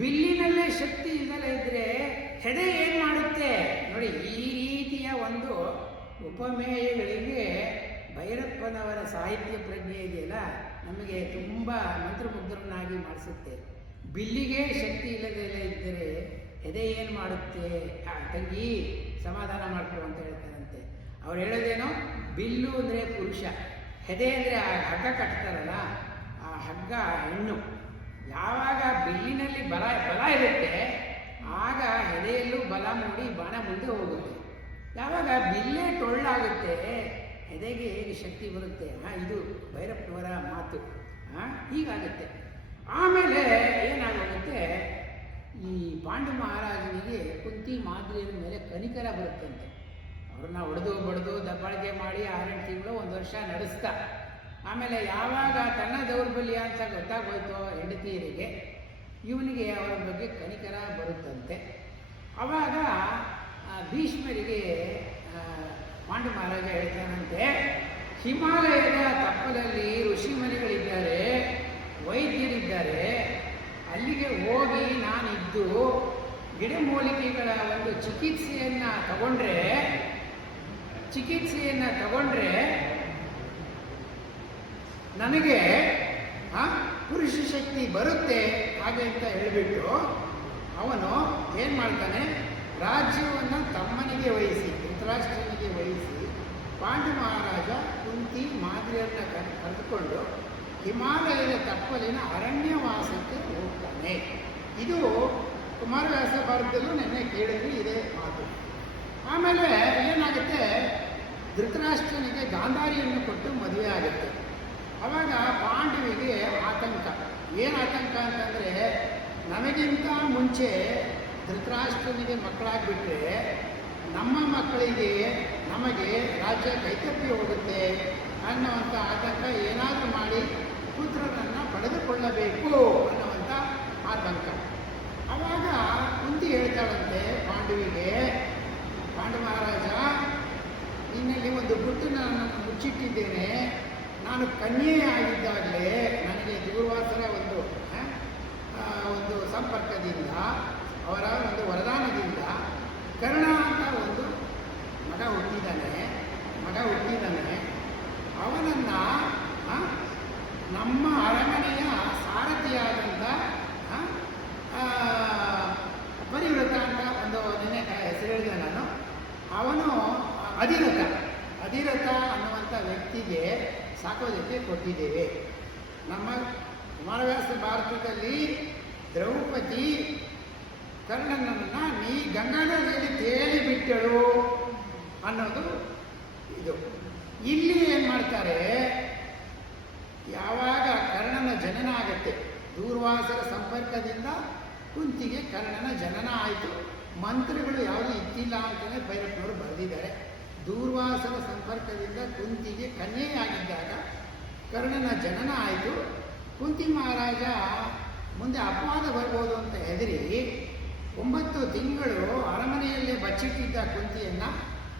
ಬಿಲ್ಲಿನಲ್ಲೇ ಶಕ್ತಿ ಇಲ್ಲದೇ ಇದ್ದರೆ ಹೆಡೆ ಏನು ಮಾಡುತ್ತೆ ನೋಡಿ. ಈ ರೀತಿಯ ಒಂದು ಉಪಮೇಯಗಳಿಗೆ ಭೈರಪ್ಪನವರ ಸಾಹಿತ್ಯ ಪ್ರಜ್ಞೆ ಇದೆಯಲ್ಲ, ನಮಗೆ ತುಂಬ ಮಂತ್ರಮುಗ್ಧರನ್ನಾಗಿ ಮಾಡಿಸುತ್ತೆ. ಬಿಲ್ಲಿಗೆ ಶಕ್ತಿ ಇಲ್ಲದೇ ಇದ್ದರೆ ಹೆದೆ ಏನು ಮಾಡುತ್ತೆ, ತಂಗಿ ಸಮಾಧಾನ ಮಾಡ್ಕೊ ಅಂತ ಹೇಳ್ತಾರಂತೆ. ಅವ್ರು ಹೇಳೋದೇನೋ, ಬಿಲ್ಲು ಅಂದರೆ ಪುರುಷ, ಹೆದೆ ಅಂದರೆ ಆ ಹಗ್ಗ ಕಟ್ತಾರಲ್ಲ, ಆ ಹಗ್ಗ ಹೆಣ್ಣು. ಯಾವಾಗ ಬಿಲ್ಲಿನಲ್ಲಿ ಬಲ ಇರುತ್ತೆ ಆಗ ಹೆದೆಯಲ್ಲೂ ಬಲ ಮೂಡಿ ಬಾಣ ಮುಂದೆ ಹೋಗುತ್ತೆ. ಯಾವಾಗ ಬಿಲ್ಲೇ ಟೊಳ್ಳಾಗುತ್ತೆ ಹೆದೆಗೆ ಹೇಗೆ ಶಕ್ತಿ ಬರುತ್ತೆ. ಇದು ಭೈರಪ್ಪನವರ ಮಾತು. ಹೀಗಾಗುತ್ತೆ. ಆಮೇಲೆ ಏನಾಗುತ್ತೆ, ಈ ಪಾಂಡು ಮಹಾರಾಜನಿಗೆ ಕುಂತಿ ಮಾದ್ರಿಯರ ಮೇಲೆ ಕನಿಕರ ಬರುತ್ತಂತೆ. ಅವ್ರನ್ನ ಹೊಡೆದು ಬಡ್ದು ದಬ್ಬಾಳಿಕೆ ಮಾಡಿ 6 ತಿಂಗಳು 1 ವರ್ಷ ನಡೆಸ್ತಾ. ಆಮೇಲೆ ಯಾವಾಗ ತನ್ನ ದೌರ್ಬಲ್ಯ ಅಂತ ಗೊತ್ತಾಗೋಯ್ತೋ ಹೆಂಡತಿಯರಿಗೆ, ಇವನಿಗೆ ಅವರ ಬಗ್ಗೆ ಕನಿಕರ ಬರುತ್ತಂತೆ. ಆವಾಗ ಭೀಷ್ಮರಿಗೆ ಪಾಂಡು ಮಹಾರಾಜ ಹೇಳ್ತಾನಂತೆ, ಹಿಮಾಲಯದ ತಪ್ಪಲಲ್ಲಿ ಋಷಿಮನಿಗಳಿದ್ದಾರೆ, ವೈದ್ಯರಿದ್ದಾರೆ, ಅಲ್ಲಿಗೆ ಹೋಗಿ ನಾನಿದ್ದು ಗಿಡಮೂಲಿಕೆಗಳ ಒಂದು ಚಿಕಿತ್ಸೆಯನ್ನು ತಗೊಂಡ್ರೆ ನನಗೆ ಪುರುಷ ಶಕ್ತಿ ಬರುತ್ತೆ ಹಾಗೆ ಅಂತ ಹೇಳಿಬಿಟ್ಟು ಅವನು ಏನು ಮಾಡ್ತಾನೆ, ರಾಜ್ಯವನ್ನು ತಮ್ಮನಿಗೆ ವಹಿಸಿ, ಧೃತರಾಷ್ಟ್ರನಿಗೆ ವಹಿಸಿ, ಪಾಂಡು ಮಹಾರಾಜ ಕುಂತಿ ಮಾದ್ರಿಯರನ್ನ ಕರೆದುಕೊಂಡು ಹಿಮಾಲಯದ ತಪ್ಪಲಿನ ಅರಣ್ಯವಾಸಕ್ಕೆ ಹೋಗ್ತಾನೆ. ಇದು ಕುಮಾರವ್ಯಾಸ ಭಾರತದಲ್ಲೂ ನೆನ್ನೆ ಕೇಳಿದ್ವಿ ಇದೇ ಮಾತು. ಆಮೇಲೆ ಏನಾಗುತ್ತೆ, ಧೃತರಾಷ್ಟ್ರನಿಗೆ ಗಾಂಧಾರಿಯನ್ನು ಕೊಟ್ಟು ಮದುವೆ ಆಗುತ್ತೆ. ಅವಾಗ ಪಾಂಡವಿಗೆ ಆತಂಕ. ಏನು ಆತಂಕ ಅಂತಂದರೆ, ನಮಗಿಂತ ಮುಂಚೆ ಧೃತರಾಷ್ಟ್ರನಿಗೆ ಮಕ್ಕಳಾಗ್ಬಿಟ್ರೆ ನಮ್ಮ ಮಕ್ಕಳಿಗೆ ನಮಗೆ ರಾಜ್ಯ ಕೈತಪ್ಪಿ ಹೋಗುತ್ತೆ ಅನ್ನುವಂಥ ಆತಂಕ. ಏನಾದರೂ ಮಾಡಿ ಪುತ್ರರನ್ನು ಪಡೆದುಕೊಳ್ಳಬೇಕು ಅನ್ನುವಂಥ ಆತಂಕ. ಆವಾಗ ಕುಂತಿ ಹೇಳ್ತಾಳಂತೆ ಪಾಂಡವಿಗೆ, ಪಾಂಡು ಮಹಾರಾಜ, ನಿನ್ನಲ್ಲಿ ಒಂದು ಗುಟ್ಟನ್ನು ನಾನು ಮುಚ್ಚಿಟ್ಟಿದ್ದೇನೆ. ನಾನು ಕನ್ಯೆಯಾಗಿದ್ದಾಗಲೇ ನನಗೆ ದೂರ್ವಾಸರ ಒಂದು ಸಂಪರ್ಕದಿಂದ, ಅವರ ಒಂದು ವರದಾನದಿಂದ ಕರ್ಣ ಅಂತ ಒಂದು ಮಗ ಹುಟ್ಟಿದ್ದಾನೆ. ಅವನನ್ನು ನಮ್ಮ ಅರಮನೆಯ ಸಾರಥಿಯಾದಂಥ ಪರಿವೃತ ಅಂತ ಒಂದು ನಿನ್ನೆ ಹೆಸರು ಹೇಳಿದೆ ನಾನು. ಅವನು ಅಧಿರಥ ಅನ್ನುವಂಥ ವ್ಯಕ್ತಿಗೆ ಸಾಕೋದಕ್ಕೆ ಕೊಟ್ಟಿದ್ದೇವೆ. ನಮ್ಮ ಕುಮಾರವ್ಯಾಸ ಭಾರತದಲ್ಲಿ ದ್ರೌಪದಿ ಕರ್ಣನನ್ನು ನೀ ಗಂಗಾನದಿಯಲ್ಲಿ ತೇಲಿ ಬಿಟ್ಟಳು ಅನ್ನೋದು ಇದು. ಇಲ್ಲಿ ಏನು ಮಾಡ್ತಾರೆ, ಯಾವಾಗ ಕರ್ಣನ ಜನನ ಆಗುತ್ತೆ, ದೂರ್ವಾಸರ ಸಂಪರ್ಕದಿಂದ ಕುಂತಿಗೆ ಕರ್ಣನ ಜನನ ಆಯಿತು. ಮಂತ್ರಗಳು ಯಾವುದೂ ಇತ್ತಿಲ್ಲ ಅಂತಲೇ ಭೈರಪ್ಪನವರು ಬರೆದಿದ್ದಾರೆ. ದೂರ್ವಾಸರ ಸಂಪರ್ಕದಿಂದ ಕುಂತಿಗೆ ಕನ್ಯೆಯಾಗಿದ್ದಾಗ ಕರ್ಣನ ಜನನ ಆಯಿತು. ಕುಂತಿ ಮಹಾರಾಜ ಮುಂದೆ ಅಪವಾದ ಬರ್ಬೋದು ಅಂತ ಹೆದರಿ 9 ತಿಂಗಳು ಅರಮನೆಯಲ್ಲೇ ಬಚ್ಚಿಟ್ಟಿದ್ದ ಕುಂತಿಯನ್ನು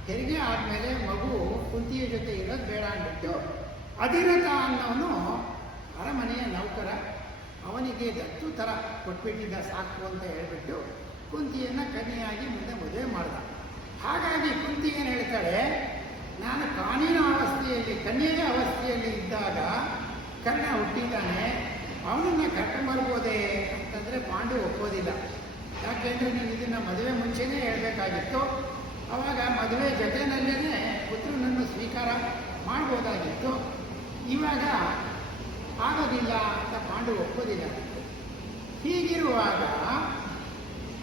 ಹೆರಿಗೆ ಆದಮೇಲೆ ಮಗು ಕುಂತಿಯ ಜೊತೆ ಇರೋದು ಬೇಡ ಅಂದ್ಬಿಟ್ಟು ಅಧಿರಥ ಅನ್ನೋನು ಅರಮನೆಯ ನೌಕರ, ಅವನಿಗೆ ದತ್ತು ಥರ ಕೊಟ್ಬಿಟ್ಟಿದ್ದ ಸಾಕು ಅಂತ ಹೇಳಿಬಿಟ್ಟು ಕುಂತಿಯನ್ನು ಕನ್ಯೆಯಾಗಿ ಮುಂದೆ ಮದುವೆ ಮಾಡ್ದ. ಹಾಗಾಗಿ ಕುಂತಿ ಏನು ಹೇಳ್ತಾಳೆ, ನಾನು ಕಾನೂನು ಅವಸ್ಥೆಯಲ್ಲಿ ಕನ್ಯೆಯ ಅವಸ್ಥೆಯಲ್ಲಿ ಇದ್ದಾಗ ಕರ್ಣ ಹುಟ್ಟಿದ್ದಾನೆ, ಅವನನ್ನು ಕರ್ಕೊಂಬರ್ಬೋದೇ ಅಂತಂದರೆ ಪಾಂಡು ಒಪ್ಪೋದಿಲ್ಲ. ಯಾಕೆಂದರೆ ನೀವು ಇದನ್ನು ಮದುವೆ ಮುಂಚೆನೇ ಹೇಳಬೇಕಾಗಿತ್ತು. ಆವಾಗ ಮದುವೆ ಜೊತೆಯಲ್ಲೇ ಪುತ್ರನನ್ನು ಸ್ವೀಕಾರ ಮಾಡ್ಬೋದಾಗಿತ್ತು. ಇವಾಗ ಆಗೋದಿಲ್ಲ ಅಂತ ಪಾಂಡು ಒಪ್ಪೋದಿಲ್ಲ. ಹೀಗಿರುವಾಗ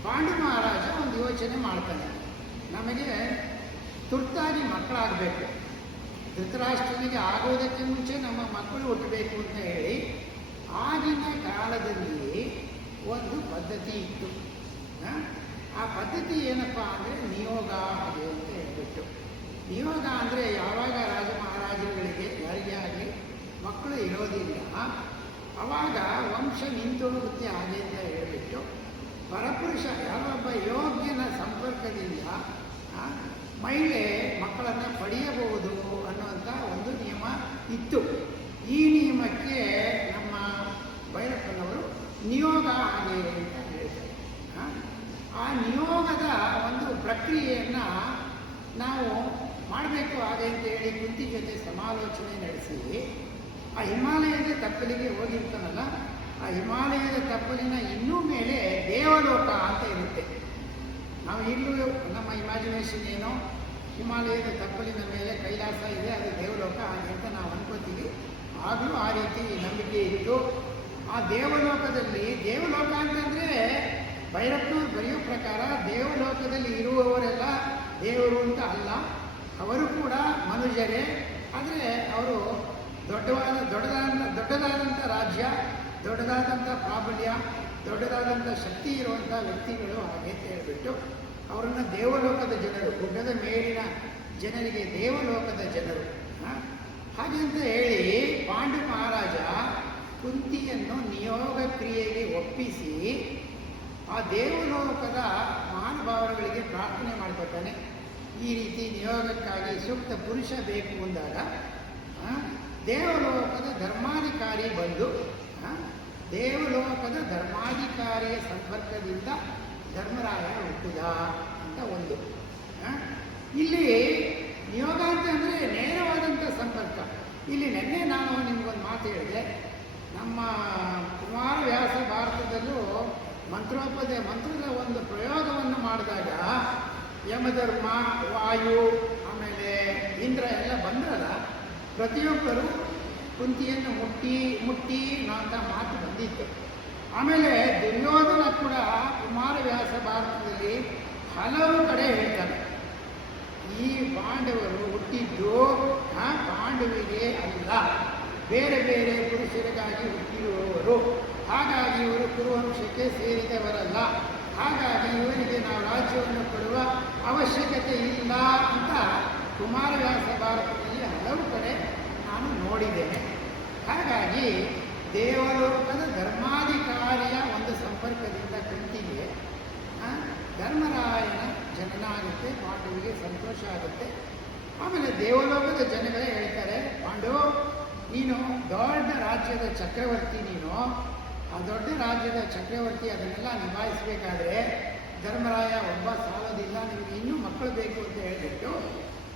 ಪಾಂಡು ಮಹಾರಾಜ ಒಂದು ಯೋಚನೆ ಮಾಡ್ತಾನೆ, ನಮಗೆ ತುರ್ತಾಗಿ ಮಕ್ಕಳಾಗಬೇಕು, ಧೃತರಾಷ್ಟ್ರನಿಗೆ ಆಗೋದಕ್ಕೆ ಮುಂಚೆ ನಮ್ಮ ಮಕ್ಕಳು ಹುಟ್ಟಬೇಕು ಅಂತ ಹೇಳಿ ಆಗಿನ ಕಾಲದಲ್ಲಿ ಒಂದು ಪದ್ಧತಿ ಇತ್ತು. ಆ ಪದ್ಧತಿ ಏನಪ್ಪ ಅಂದರೆ ನಿಯೋಗ ಅದು ಅಂತ ಹೇಳ್ಬಿಟ್ಟು. ನಿಯೋಗ ಅಂದರೆ ಯಾವಾಗ ರಾಜ ಮಹಾರಾಜರುಗಳಿಗೆ ಯಾರಿಗೇ ಆಗಲಿ ಮಕ್ಕಳು ಇರೋದಿಲ್ಲ, ಅವಾಗ ವಂಶ ನಿಂತೋಗುತ್ತೆ ಹಾಗೆ ಅಂತ ಹೇಳಿಬಿಟ್ಟು ಪರಪುರುಷ ಯಾರೊಬ್ಬ ಯೋಗ್ಯನ ಸಂಪರ್ಕದಿಂದ ಮಹಿಳೆ ಮಕ್ಕಳನ್ನು ಪಡೆಯಬಹುದು ಅನ್ನುವಂಥ ಒಂದು ನಿಯಮ ಇತ್ತು. ಈ ನಿಯಮಕ್ಕೆ ನಮ್ಮ ಭೈರಪ್ಪನವರು ನಿಯೋಗ ಹಾಗೆ ಅಂತ ಹೇಳ್ತಾರೆ. ಆ ನಿಯೋಗದ ಒಂದು ಪ್ರಕ್ರಿಯೆಯನ್ನು ನಾವು ಮಾಡಬೇಕು ಹಾಗೆ ಅಂತ ಹೇಳಿ ಕುಂತಿ ಜೊತೆ ಸಮಾಲೋಚನೆ ನಡೆಸಿ, ಆ ಹಿಮಾಲಯದ ತಪ್ಪಲಿಗೆ ಹೋಗಿರ್ತಾನಲ್ಲ, ಆ ಹಿಮಾಲಯದ ತಪ್ಪಲಿನ ಇನ್ನೂ ಮೇಲೆ ದೇವಲೋಕ ಅಂತ ಇರುತ್ತೆ. ನಾವು ಇಲ್ಲೂ ನಮ್ಮ ಇಮ್ಯಾಜಿನೇಷನ್ ಏನೋ ಹಿಮಾಲಯದ ತಪ್ಪಲಿನ ಮೇಲೆ ಕೈಲಾಸ ಇದೆ, ಅದು ದೇವಲೋಕ ಹಾಗೆ ಅಂತ ನಾವು ಅನ್ಕೋತೀವಿ. ಆಗಲೂ ಆ ರೀತಿ ನಂಬಿಕೆ ಇತ್ತು. ಆ ದೇವಲೋಕದಲ್ಲಿ, ದೇವಲೋಕ ಅಂತಂದರೆ ಭೈರಪ್ಪನವರು ಬರೆಯೋ ಪ್ರಕಾರ ದೇವಲೋಕದಲ್ಲಿ ಇರುವವರೆಲ್ಲ ದೇವರು ಅಂತ ಅಲ್ಲ, ಅವರು ಕೂಡ ಮನುಷ್ಯರೇ. ಆದರೆ ಅವರು ದೊಡ್ಡದಾದಂಥ ರಾಜ್ಯ, ದೊಡ್ಡದಾದಂಥ ಪ್ರಾಬಲ್ಯ, ದೊಡ್ಡದಾದಂಥ ಶಕ್ತಿ ಇರುವಂಥ ವ್ಯಕ್ತಿಗಳು ಹಾಗೆ ಅಂತ ಹೇಳಿಬಿಟ್ಟು ಅವರನ್ನು ದೇವಲೋಕದ ಜನರು, ಗುಡ್ಡದ ಮೇಲಿನ ಜನರಿಗೆ ದೇವಲೋಕದ ಜನರು ಹಾಗೆ ಅಂತ ಹೇಳಿ ಪಾಂಡು ಮಹಾರಾಜ ಕುಂತಿಯನ್ನು ನಿಯೋಗ ಕ್ರಿಯೆಗೆ ಒಪ್ಪಿಸಿ ಆ ದೇವಲೋಕದ ಮಹಾನುಭಾವರುಗಳಿಗೆ ಪ್ರಾರ್ಥನೆ ಮಾಡ್ಕೊತಾನೆ. ಈ ರೀತಿ ನಿಯೋಗಕ್ಕಾಗಿ ಸೂಕ್ತ ಪುರುಷ ಬೇಕು ಅಂದಾಗ ದೇವಲೋಕದ ಧರ್ಮಾಧಿಕಾರಿ ಬಂದು ದೇವಲೋಕದ ಧರ್ಮಾಧಿಕಾರಿಯ ಸಂಪರ್ಕದಿಂದ ಧರ್ಮರಾಯ ಹುಟ್ಟಿದ ಅಂತ ಒಂದು. ಇಲ್ಲಿ ನಿಯೋಗ ಅಂತಂದರೆ ನೇರವಾದಂಥ ಸಂಪರ್ಕ. ಇಲ್ಲಿ ನಿನ್ನೆ ನಾನು ನಿಮಗೊಂದು ಮಾತು ಹೇಳಿದೆ, ನಮ್ಮ ಕುಮಾರವ್ಯಾಸ ಭಾರತದಲ್ಲೂ ಮಂತ್ರದ ಒಂದು ಪ್ರಯೋಗವನ್ನು ಮಾಡಿದಾಗ ಯಮಧರ್ಮ, ವಾಯು, ಆಮೇಲೆ ಇಂದ್ರ ಎಲ್ಲ ಬಂದ್ರಲ್ಲ, ಪ್ರತಿಯೊಬ್ಬರು ಕುಂತಿಯನ್ನು ಮುಟ್ಟಿ ಅಂತ ಮಾತು ಬಂದಿತ್ತು. ಆಮೇಲೆ ದುರ್ಯೋಧನ ಕೂಡ ಕುಮಾರವ್ಯಾಸ ಭಾರತದಲ್ಲಿ ಹಲವು ಕಡೆ ಹೇಳ್ತಾರೆ, ಈ ಪಾಂಡವರು ಹುಟ್ಟಿದ್ದು ಪಾಂಡವಿಗೆ ಅಲ್ಲ, ಬೇರೆ ಬೇರೆ ಪುರುಷರಿಗಾಗಿ ಹುಟ್ಟಿರುವವರು. ಹಾಗಾಗಿ ಇವರು ಕುರುವಂಶಕ್ಕೆ ಸೇರಿದವರಲ್ಲ. ಹಾಗಾಗಿ ಇವರಿಗೆ ನಾವು ರಾಜ್ಯವನ್ನು ಕೊಡುವ ಅವಶ್ಯಕತೆ ಇಲ್ಲ ಅಂತ ಕುಮಾರವ್ಯಾಸ ಭಾರತದಲ್ಲಿ ಹಲವು ಕಡೆ ನಾನು ನೋಡಿದ್ದೇನೆ. ಹಾಗಾಗಿ ದೇವಲೋಕದ ಧರ್ಮಾಧಿಕಾರಿಯ ಒಂದು ಸಂಪರ್ಕದಿಂದ ಕುಂತಿಗೆ ಧರ್ಮರಾಯನ ಜನನ ಆಗುತ್ತೆ, ಪಾಂಡವಿಗೆ ಸಂತೋಷ ಆಗುತ್ತೆ. ಆಮೇಲೆ ದೇವಲೋಕದ ಜನಗಳೇ ಹೇಳ್ತಾರೆ, ಪಾಂಡು ನೀನು ದೊಡ್ಡ ರಾಜ್ಯದ ಚಕ್ರವರ್ತಿ, ನೀನು ಆ ದೊಡ್ಡ ರಾಜ್ಯದ ಚಕ್ರವರ್ತಿ, ಅದನ್ನೆಲ್ಲ ನಿಭಾಯಿಸಬೇಕಾದ್ರೆ ಧರ್ಮರಾಯ ಒಬ್ಬ ಸಾಲೋದಿಲ್ಲ, ನಿಮಗೆ ಇನ್ನೂ ಮಕ್ಕಳು ಬೇಕು ಅಂತ ಹೇಳಿಬಿಟ್ಟು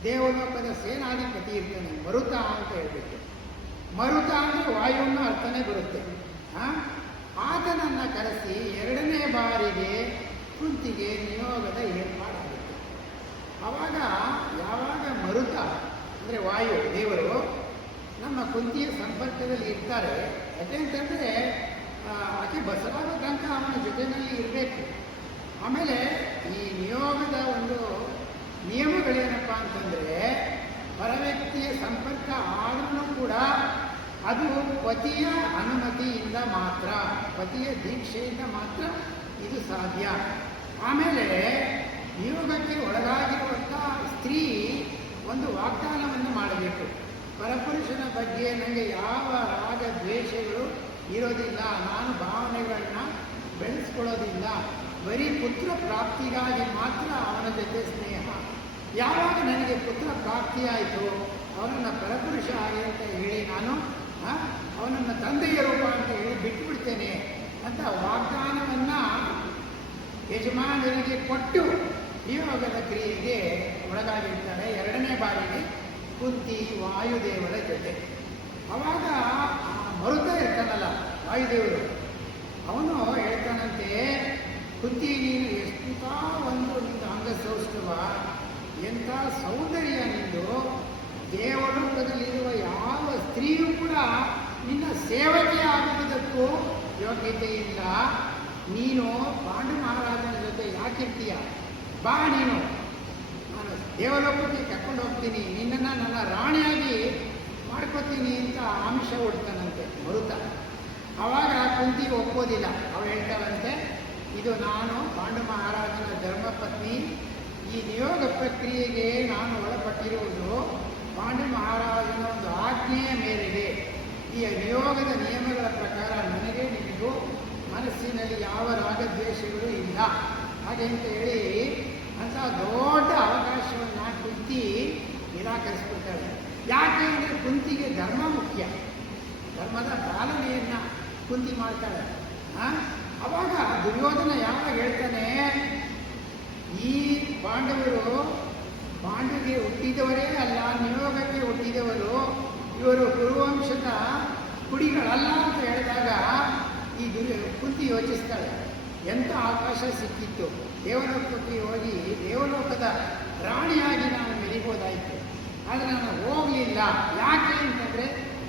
ದೇವಲೋಕದ ಸೇನಾಧಿಪತಿ ಇರ್ತಾನೆ ಮರುತ ಅಂತ ಹೇಳ್ಬಿಟ್ಟು. ಮರುತ ಅಂದರೆ ವಾಯುವಿನ ಅರ್ಥನೇ ಬರುತ್ತೆ. ಆತನನ್ನು ಕರೆಸಿ 2ನೇ ಬಾರಿಗೆ ಕುಂತಿಗೆ ನಿಯೋಗದ ಏರ್ಪಾಡಾಗುತ್ತೆ. ಆವಾಗ ಯಾವಾಗ ಮರುತ ಅಂದರೆ ವಾಯು ದೇವರು ನಮ್ಮ ಕುಂತಿಯ ಸಂಪರ್ಕದಲ್ಲಿ ಇರ್ತಾರೆ, ಯಾಕೆಂತಂದರೆ ಆಕೆ ಬಸವಾದ ತನಕ ಅವನ ಜೊತೆಯಲ್ಲಿ ಇರಬೇಕು. ಆಮೇಲೆ ಈ ನಿಯೋಗದ ಒಂದು ನಿಯಮಗಳೇನಪ್ಪ ಅಂತಂದರೆ, ಪರವ್ಯಕ್ತಿಯ ಸಂಪರ್ಕ ಆದ್ರೂ ಕೂಡ ಅದು ಪತಿಯ ಅನುಮತಿಯಿಂದ ಮಾತ್ರ, ಪತಿಯ ದೀಕ್ಷೆಯಿಂದ ಮಾತ್ರ ಇದು ಸಾಧ್ಯ. ಆಮೇಲೆ ನಿಯೋಗಕ್ಕೆ ಒಳಗಾಗಿರುವಂಥ ಸ್ತ್ರೀ ಒಂದು ವಾಗ್ದಾನವನ್ನು ಮಾಡಬೇಕು, ಪರಪುರುಷನ ಬಗ್ಗೆ ನನಗೆ ಯಾವ ರಾಗ ದ್ವೇಷಗಳು ಇರೋದಿಲ್ಲ, ನಾನು ಭಾವನೆಗಳನ್ನ ಬೆಳೆಸ್ಕೊಳ್ಳೋದಿಲ್ಲ, ಬರೀ ಪುತ್ರ ಪ್ರಾಪ್ತಿಗಾಗಿ ಮಾತ್ರ ಅವನ ಜೊತೆ ಸ್ನೇಹ. ಯಾವಾಗ ನನಗೆ ಪುತ್ರ ಪ್ರಾಪ್ತಿಯಾಯಿತು ಅವನನ್ನು ಪರಪುರುಷ ಆಗಿ ಅಂತ ಹೇಳಿ ನಾನು ಅವನನ್ನು ತಂದೆಯ ರೂಪ ಅಂತ ಹೇಳಿ ಬಿಟ್ಟುಬಿಡ್ತೇನೆ ಅಂತ ವಾಗ್ದಾನವನ್ನು ಯಜಮಾನರಿಗೆ ಕೊಟ್ಟು ನಿಯೋಗದ ಕ್ರಿಯೆಗೆ ಒಳಗಾಗಿರ್ತಾರೆ 2ನೇ ಬಾರಿಗೆ ಕುಂತಿ ವಾಯುದೇವರ ಜೊತೆ. ಅವಾಗ ಮರುತ ಇರ್ತಾನಲ್ಲ ವಾಯುದೇವರು, ಅವನು ಹೇಳ್ತಾನಂತೆ, ಕುಂತಿ ನೀನು ಎಷ್ಟು ಒಂದು ನಿಂದು ಅಂಗಸೌಷ್ಠವ, ಎಂಥ ಸೌಂದರ್ಯ ನಿಂದು, ದೇವಲೋಕದಲ್ಲಿರುವ ಯಾವ ಸ್ತ್ರೀಯೂ ಕೂಡ ನಿನ್ನ ಸೇವಕಿ ಆಗುವುದಕ್ಕೂ ಯೋಗ್ಯತೆ ಇಲ್ಲ. ನೀನು ಪಾಂಡು ಮಹಾರಾಜನ ಜೊತೆ ಯಾಕಿರ್ತೀಯ, ಬಾ ನೀನು, ನಾನು ದೇವಲೋಕಕ್ಕೆ ಕರ್ಕೊಂಡು ಹೋಗ್ತೀನಿ, ನಿನ್ನನ್ನು ನನ್ನ ರಾಣಿಯಾಗಿ ಮಾಡ್ಕೋತೀನಿ ಅಂತ ಆಮಿಷ ಹುಡ್ತಾನಂತೆ ಮರುತ. ಆವಾಗ ಕುಂತಿ ಒಪ್ಪೋದಿಲ್ಲ. ಅವಳು ಹೇಳ್ತಾಳಂತೆ, ಇದು ನಾನು ಪಾಂಡು ಮಹಾರಾಜನ ಧರ್ಮಪತ್ನಿ, ಈ ನಿಯೋಗ ಪ್ರಕ್ರಿಯೆಗೆ ನಾನು ಒಳಪಟ್ಟಿರುವುದು ಪಾಂಡು ಮಹಾರಾಜನ ಒಂದು ಆಜ್ಞೆಯ ಮೇರೆಗೆ. ಈ ನಿಯೋಗದ ನಿಯಮಗಳ ಪ್ರಕಾರ ನನಗೆ ನಿಮಗೂ ಮನಸ್ಸಿನಲ್ಲಿ ಯಾವ ರಾಗದ್ವೇಷಗಳು ಇಲ್ಲ ಹಾಗೆ ಅಂತ ಹೇಳಿ ಅಂತ ದೊಡ್ಡ ಅವಕಾಶವನ್ನು ಕುಂತಿ ನಿರಾಕರಿಸ್ಬಿಡ್ತಾಳೆ. ಯಾಕೆ ಅಂದರೆ ಕುಂತಿಗೆ ಧರ್ಮ ಮುಖ್ಯ, ಧರ್ಮದ ಪಾಲನೆಯನ್ನು ಕುಂತಿ ಮಾಡ್ತಾಳೆ. ಅವಾಗ ದುರ್ಯೋಧನ ಯಾವಾಗ ಹೇಳ್ತಾನೆ, ಈ ಪಾಂಡವರು ಪಾಂಡುಗೆ ಹುಟ್ಟಿದವರೇ ಅಲ್ಲ, ನಿಯೋಗಕ್ಕೆ ಹುಟ್ಟಿದವರು, ಇವರು ಕುರುವಂಶದ ಕುಡಿಗಳಲ್ಲ ಅಂತ ಹೇಳಿದಾಗ ಈ ಕುಂತಿ ಯೋಚಿಸ್ತಾಳೆ, ಎಂಥ ಅವಕಾಶ ಸಿಕ್ಕಿತ್ತು, ದೇವಲೋಕಕ್ಕೆ ಹೋಗಿ ದೇವಲೋಕದ ರಾಣಿಯಾಗಿ ನಾನು ಮೆರಿಬೋದಾಯಿತು, ಆದರೆ ನಾನು ಹೋಗಲಿಲ್ಲ. ಯಾಕೆ ಅಂತಂದರೆ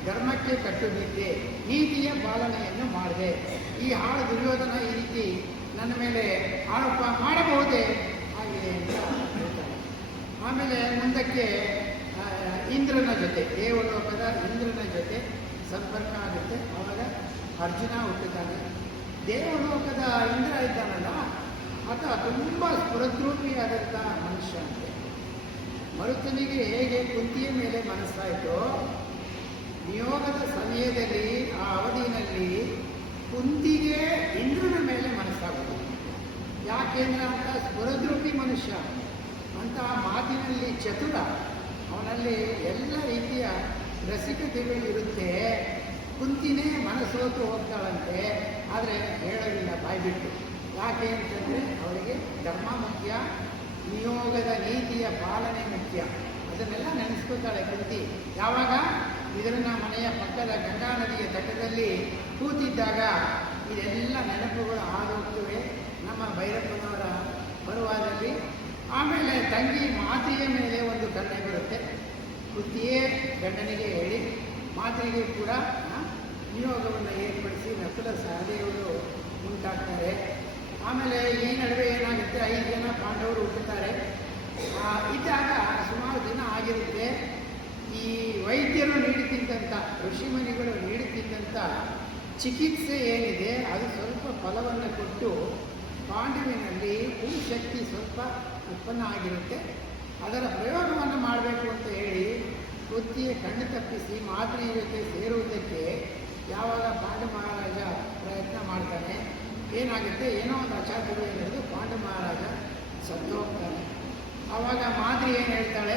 ಧರ್ಮಕ್ಕೆ ಕಟ್ಟು ಬಿದ್ದೆ, ನೀತಿಯ ಪಾಲನೆಯನ್ನು ಮಾಡಿದೆ. ಈ ಹಾಳು ದುರ್ಯೋಧನ ಈ ರೀತಿ ನನ್ನ ಮೇಲೆ ಆರೋಪ ಮಾಡಬಹುದೇ ಹಾಗೆ ಅಂತ ಹೇಳ್ತಾರೆ. ಆಮೇಲೆ ಮುಂದಕ್ಕೆ ಇಂದ್ರನ ಜೊತೆ, ದೇವಲೋಕದ ಇಂದ್ರನ ಜೊತೆ ಸಂಪರ್ಕ ಆಗುತ್ತೆ. ಆವಾಗ ಅರ್ಜುನ ಹುಟ್ಟುತ್ತಾನೆ. ದೇವಲೋಕದ ಇಂದ್ರ ಇದ್ದಾನಲ್ಲ ಆತ ತುಂಬ ಸ್ಫುರದ್ರೂಪಿಯಾದಂಥ ಮನುಷ್ಯ ಅಂತೆ. ಮರುತನಿಗೆ ಹೇಗೆ ಕುಂತಿಯ ಮೇಲೆ ಮನಸ್ಸಾಯಿತೋ, ನಿಯೋಗದ ಸಮಯದಲ್ಲಿ ಆ ಅವಧಿಯಲ್ಲಿ ಕುಂತಿಗೆ ಇಂದ್ರನ ಮೇಲೆ ಮನಸ್ಸಾಗೋದು. ಯಾಕೆಂದ್ರೆ ಅಂತ ಸ್ಫುರದ್ರೂಪಿ ಮನುಷ್ಯ, ಅಂತಹ ಮಾತಿನಲ್ಲಿ ಚತುರ, ಅವನಲ್ಲಿ ಎಲ್ಲ ರೀತಿಯ ರಸಿಕತೆಗಳಿರುತ್ತೆ. ಕುಂತಿನೇ ಮನಸ್ಸೋತು ಹೋಗ್ತಾಳಂತೆ, ಆದರೆ ಹೇಳೋದಿಲ್ಲ ಬಾಯ್ಬಿಟ್ಟು. ಯಾಕೆ ಅಂತಂದರೆ ಅವರಿಗೆ ಧರ್ಮ ಮುಖ್ಯ, ನಿಯೋಗದ ನೀತಿಯ ಪಾಲನೆ ಮುಖ್ಯ. ಅದನ್ನೆಲ್ಲ ನೆನೆಸ್ಕೊತಾಳೆ ಕುಂತಿ. ಯಾವಾಗ ಇದರನ್ನ ಮನೆಯ ಪಕ್ಕದ ಗಂಗಾ ನದಿಯ ತಟದಲ್ಲಿ ಕೂತಿದ್ದಾಗ ಇದೆಲ್ಲ ನೆನಪುಗಳು ಆಗೋಗ್ತವೆ ನಮ್ಮ ಭೈರಪ್ಪನವರ ಪರ್ವದಲ್ಲಿ. ಆಮೇಲೆ ತಂಗಿ ಮಾತೆಯ ಮೇಲೆ ಒಂದು ಕರುಣೆ ಬರುತ್ತೆ. ಕುಂತಿಯೇ ಗಂಡನಿಗೆ ಹೇಳಿ ಮಾತೆಗೆ ಕೂಡ ನಿಯೋಗವನ್ನು ಏರ್ಪಡಿಸಿ ನಕುಲ ಸಹದೇವರು ಉಂಟಾಗ್ತಾರೆ. ಆಮೇಲೆ ಈ ನಡುವೆ ಏನಾಗುತ್ತೆ, 5 ಜನ ಪಾಂಡವರು ಹುಟ್ಟುತ್ತಾರೆ. ಇದ್ದಾಗ ಸುಮಾರು ದಿನ ಆಗಿರುತ್ತೆ. ಈ ವೈದ್ಯರು ನೀಡುತ್ತಿದ್ದಂಥ ನೀಡುತ್ತಿದ್ದಂಥ ಋಷಿಮುನಿಗಳು ನೀಡುತ್ತಿದ್ದಂಥ ಚಿಕಿತ್ಸೆ ಏನಿದೆ ಅದು ಸ್ವಲ್ಪ ಫಲವನ್ನು ಕೊಟ್ಟು ಪಾಂಡುವಿನಲ್ಲಿ ಶಕ್ತಿ ಸ್ವಲ್ಪ ಉತ್ಪನ್ನ ಆಗಿರುತ್ತೆ. ಅದರ ಪ್ರಯೋಗವನ್ನು ಮಾಡಬೇಕು ಅಂತ ಹೇಳಿ ಕುಂತಿಯ ಕಣ್ಣು ತಪ್ಪಿಸಿ ಮಾದರಿಯ ಜೊತೆ ಸೇರುವುದಕ್ಕೆ ಯಾವಾಗ ಪಾಂಡು ಮಹಾರಾಜ ಪ್ರಯತ್ನ ಮಾಡ್ತಾನೆ, ಏನಾಗುತ್ತೆ, ಏನೋ ಒಂದು ಅಚಾತುರ್ಯ ಹಿಡಿದು ಪಾಂಡು ಮಹಾರಾಜ ಸತ್ತು ಹೋಗ್ತಾನೆ. ಆವಾಗ ಮಾದರಿ ಏನು ಹೇಳ್ತಾಳೆ,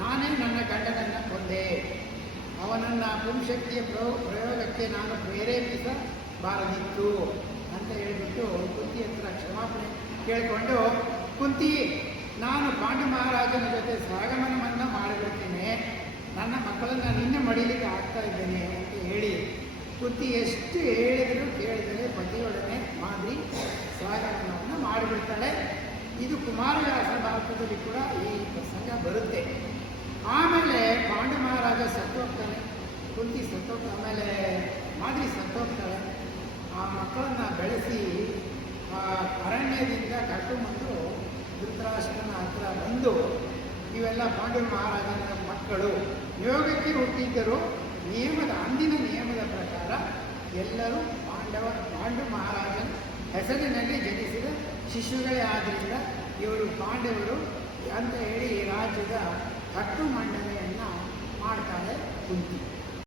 ನಾನೇ ನನ್ನ ಗಂಡನನ್ನು ಕೊಂದೆ, ಅವನನ್ನು ಪುಂಶಕ್ತಿಯ ಪ್ರಯೋಗಕ್ಕೆ ನಾನು ಪ್ರೇರೇಪಿಸಬಾರದಿತ್ತು ಅಂತ ಹೇಳಿಬಿಟ್ಟು ಕುಂತಿ ಹತ್ರ ಕ್ಷಮಾಪಣೆ ಕೇಳಿಕೊಂಡು, ಕುಂತಿ ನಾನು ಪಾಂಡು ಮಹಾರಾಜನ ಜೊತೆ ಸಹಗಮನವನ್ನು ಮಾಡಿಬಿಡ್ತೇನೆ, ನನ್ನ ಮಕ್ಕಳನ್ನು ನಿನ್ನೆ ಮಡಿಲಿಕ್ಕೆ ಆಗ್ತಾ ಇದ್ದೇನೆ ಅಂತ ಹೇಳಿ ಕುಂತಿ ಎಷ್ಟು ಹೇಳಿದರೂ ಕೇಳಿದರೆ ಪತಿಯೊಡನೆ ಮಾದರಿ ಸಹಗಮನವನ್ನು ಮಾಡಿಬಿಡ್ತಾಳೆ. ಇದು ಕುಮಾರವ್ಯಾಸ ಭಾರತದಲ್ಲಿ ಕೂಡ ಈ ಪ್ರಸಂಗ ಬರುತ್ತೆ. ಆಮೇಲೆ ಪಾಂಡು ಮಹಾರಾಜ ಸತ್ತೋಗ್ತಾನೆ, ಕುಂತಿ ಸತ್ತೋಗ್ತಾನೆ, ಆಮೇಲೆ ಮಾದರಿ ಸತ್ತೋಗ್ತಾಳೆ. ಆ ಮಕ್ಕಳನ್ನು ಬೆಳೆಸಿ ಅರಣ್ಯದಿಂದ ಕರ್ಕೊಂಡ್ಬಂದು ಧೃತರಾಷ್ಟ್ರನ ಹತ್ರ ಬಂದು, ಇವೆಲ್ಲ ಪಾಂಡು ಮಹಾರಾಜನ ಮಕ್ಕಳು, ಯೋಗಕ್ಕೆ ಹುಟ್ಟಿದ್ದರು, ಅಂದಿನ ನಿಯಮದ ಪ್ರಕಾರ ಎಲ್ಲರೂ ಪಾಂಡು ಮಹಾರಾಜನ ಹೆಸರಿನಲ್ಲಿ ಜನಿಸಿದ ಶಿಶುಗಳೇ ಆದ್ದರಿಂದ ಇವರು ಪಾಂಡವರು ಅಂತ ಹೇಳಿ ರಾಜ್ಯದ ಹಕ್ಕು ಮಂಡನೆಯನ್ನು ಮಾಡ್ತಾರೆ ಕುಂತಿ.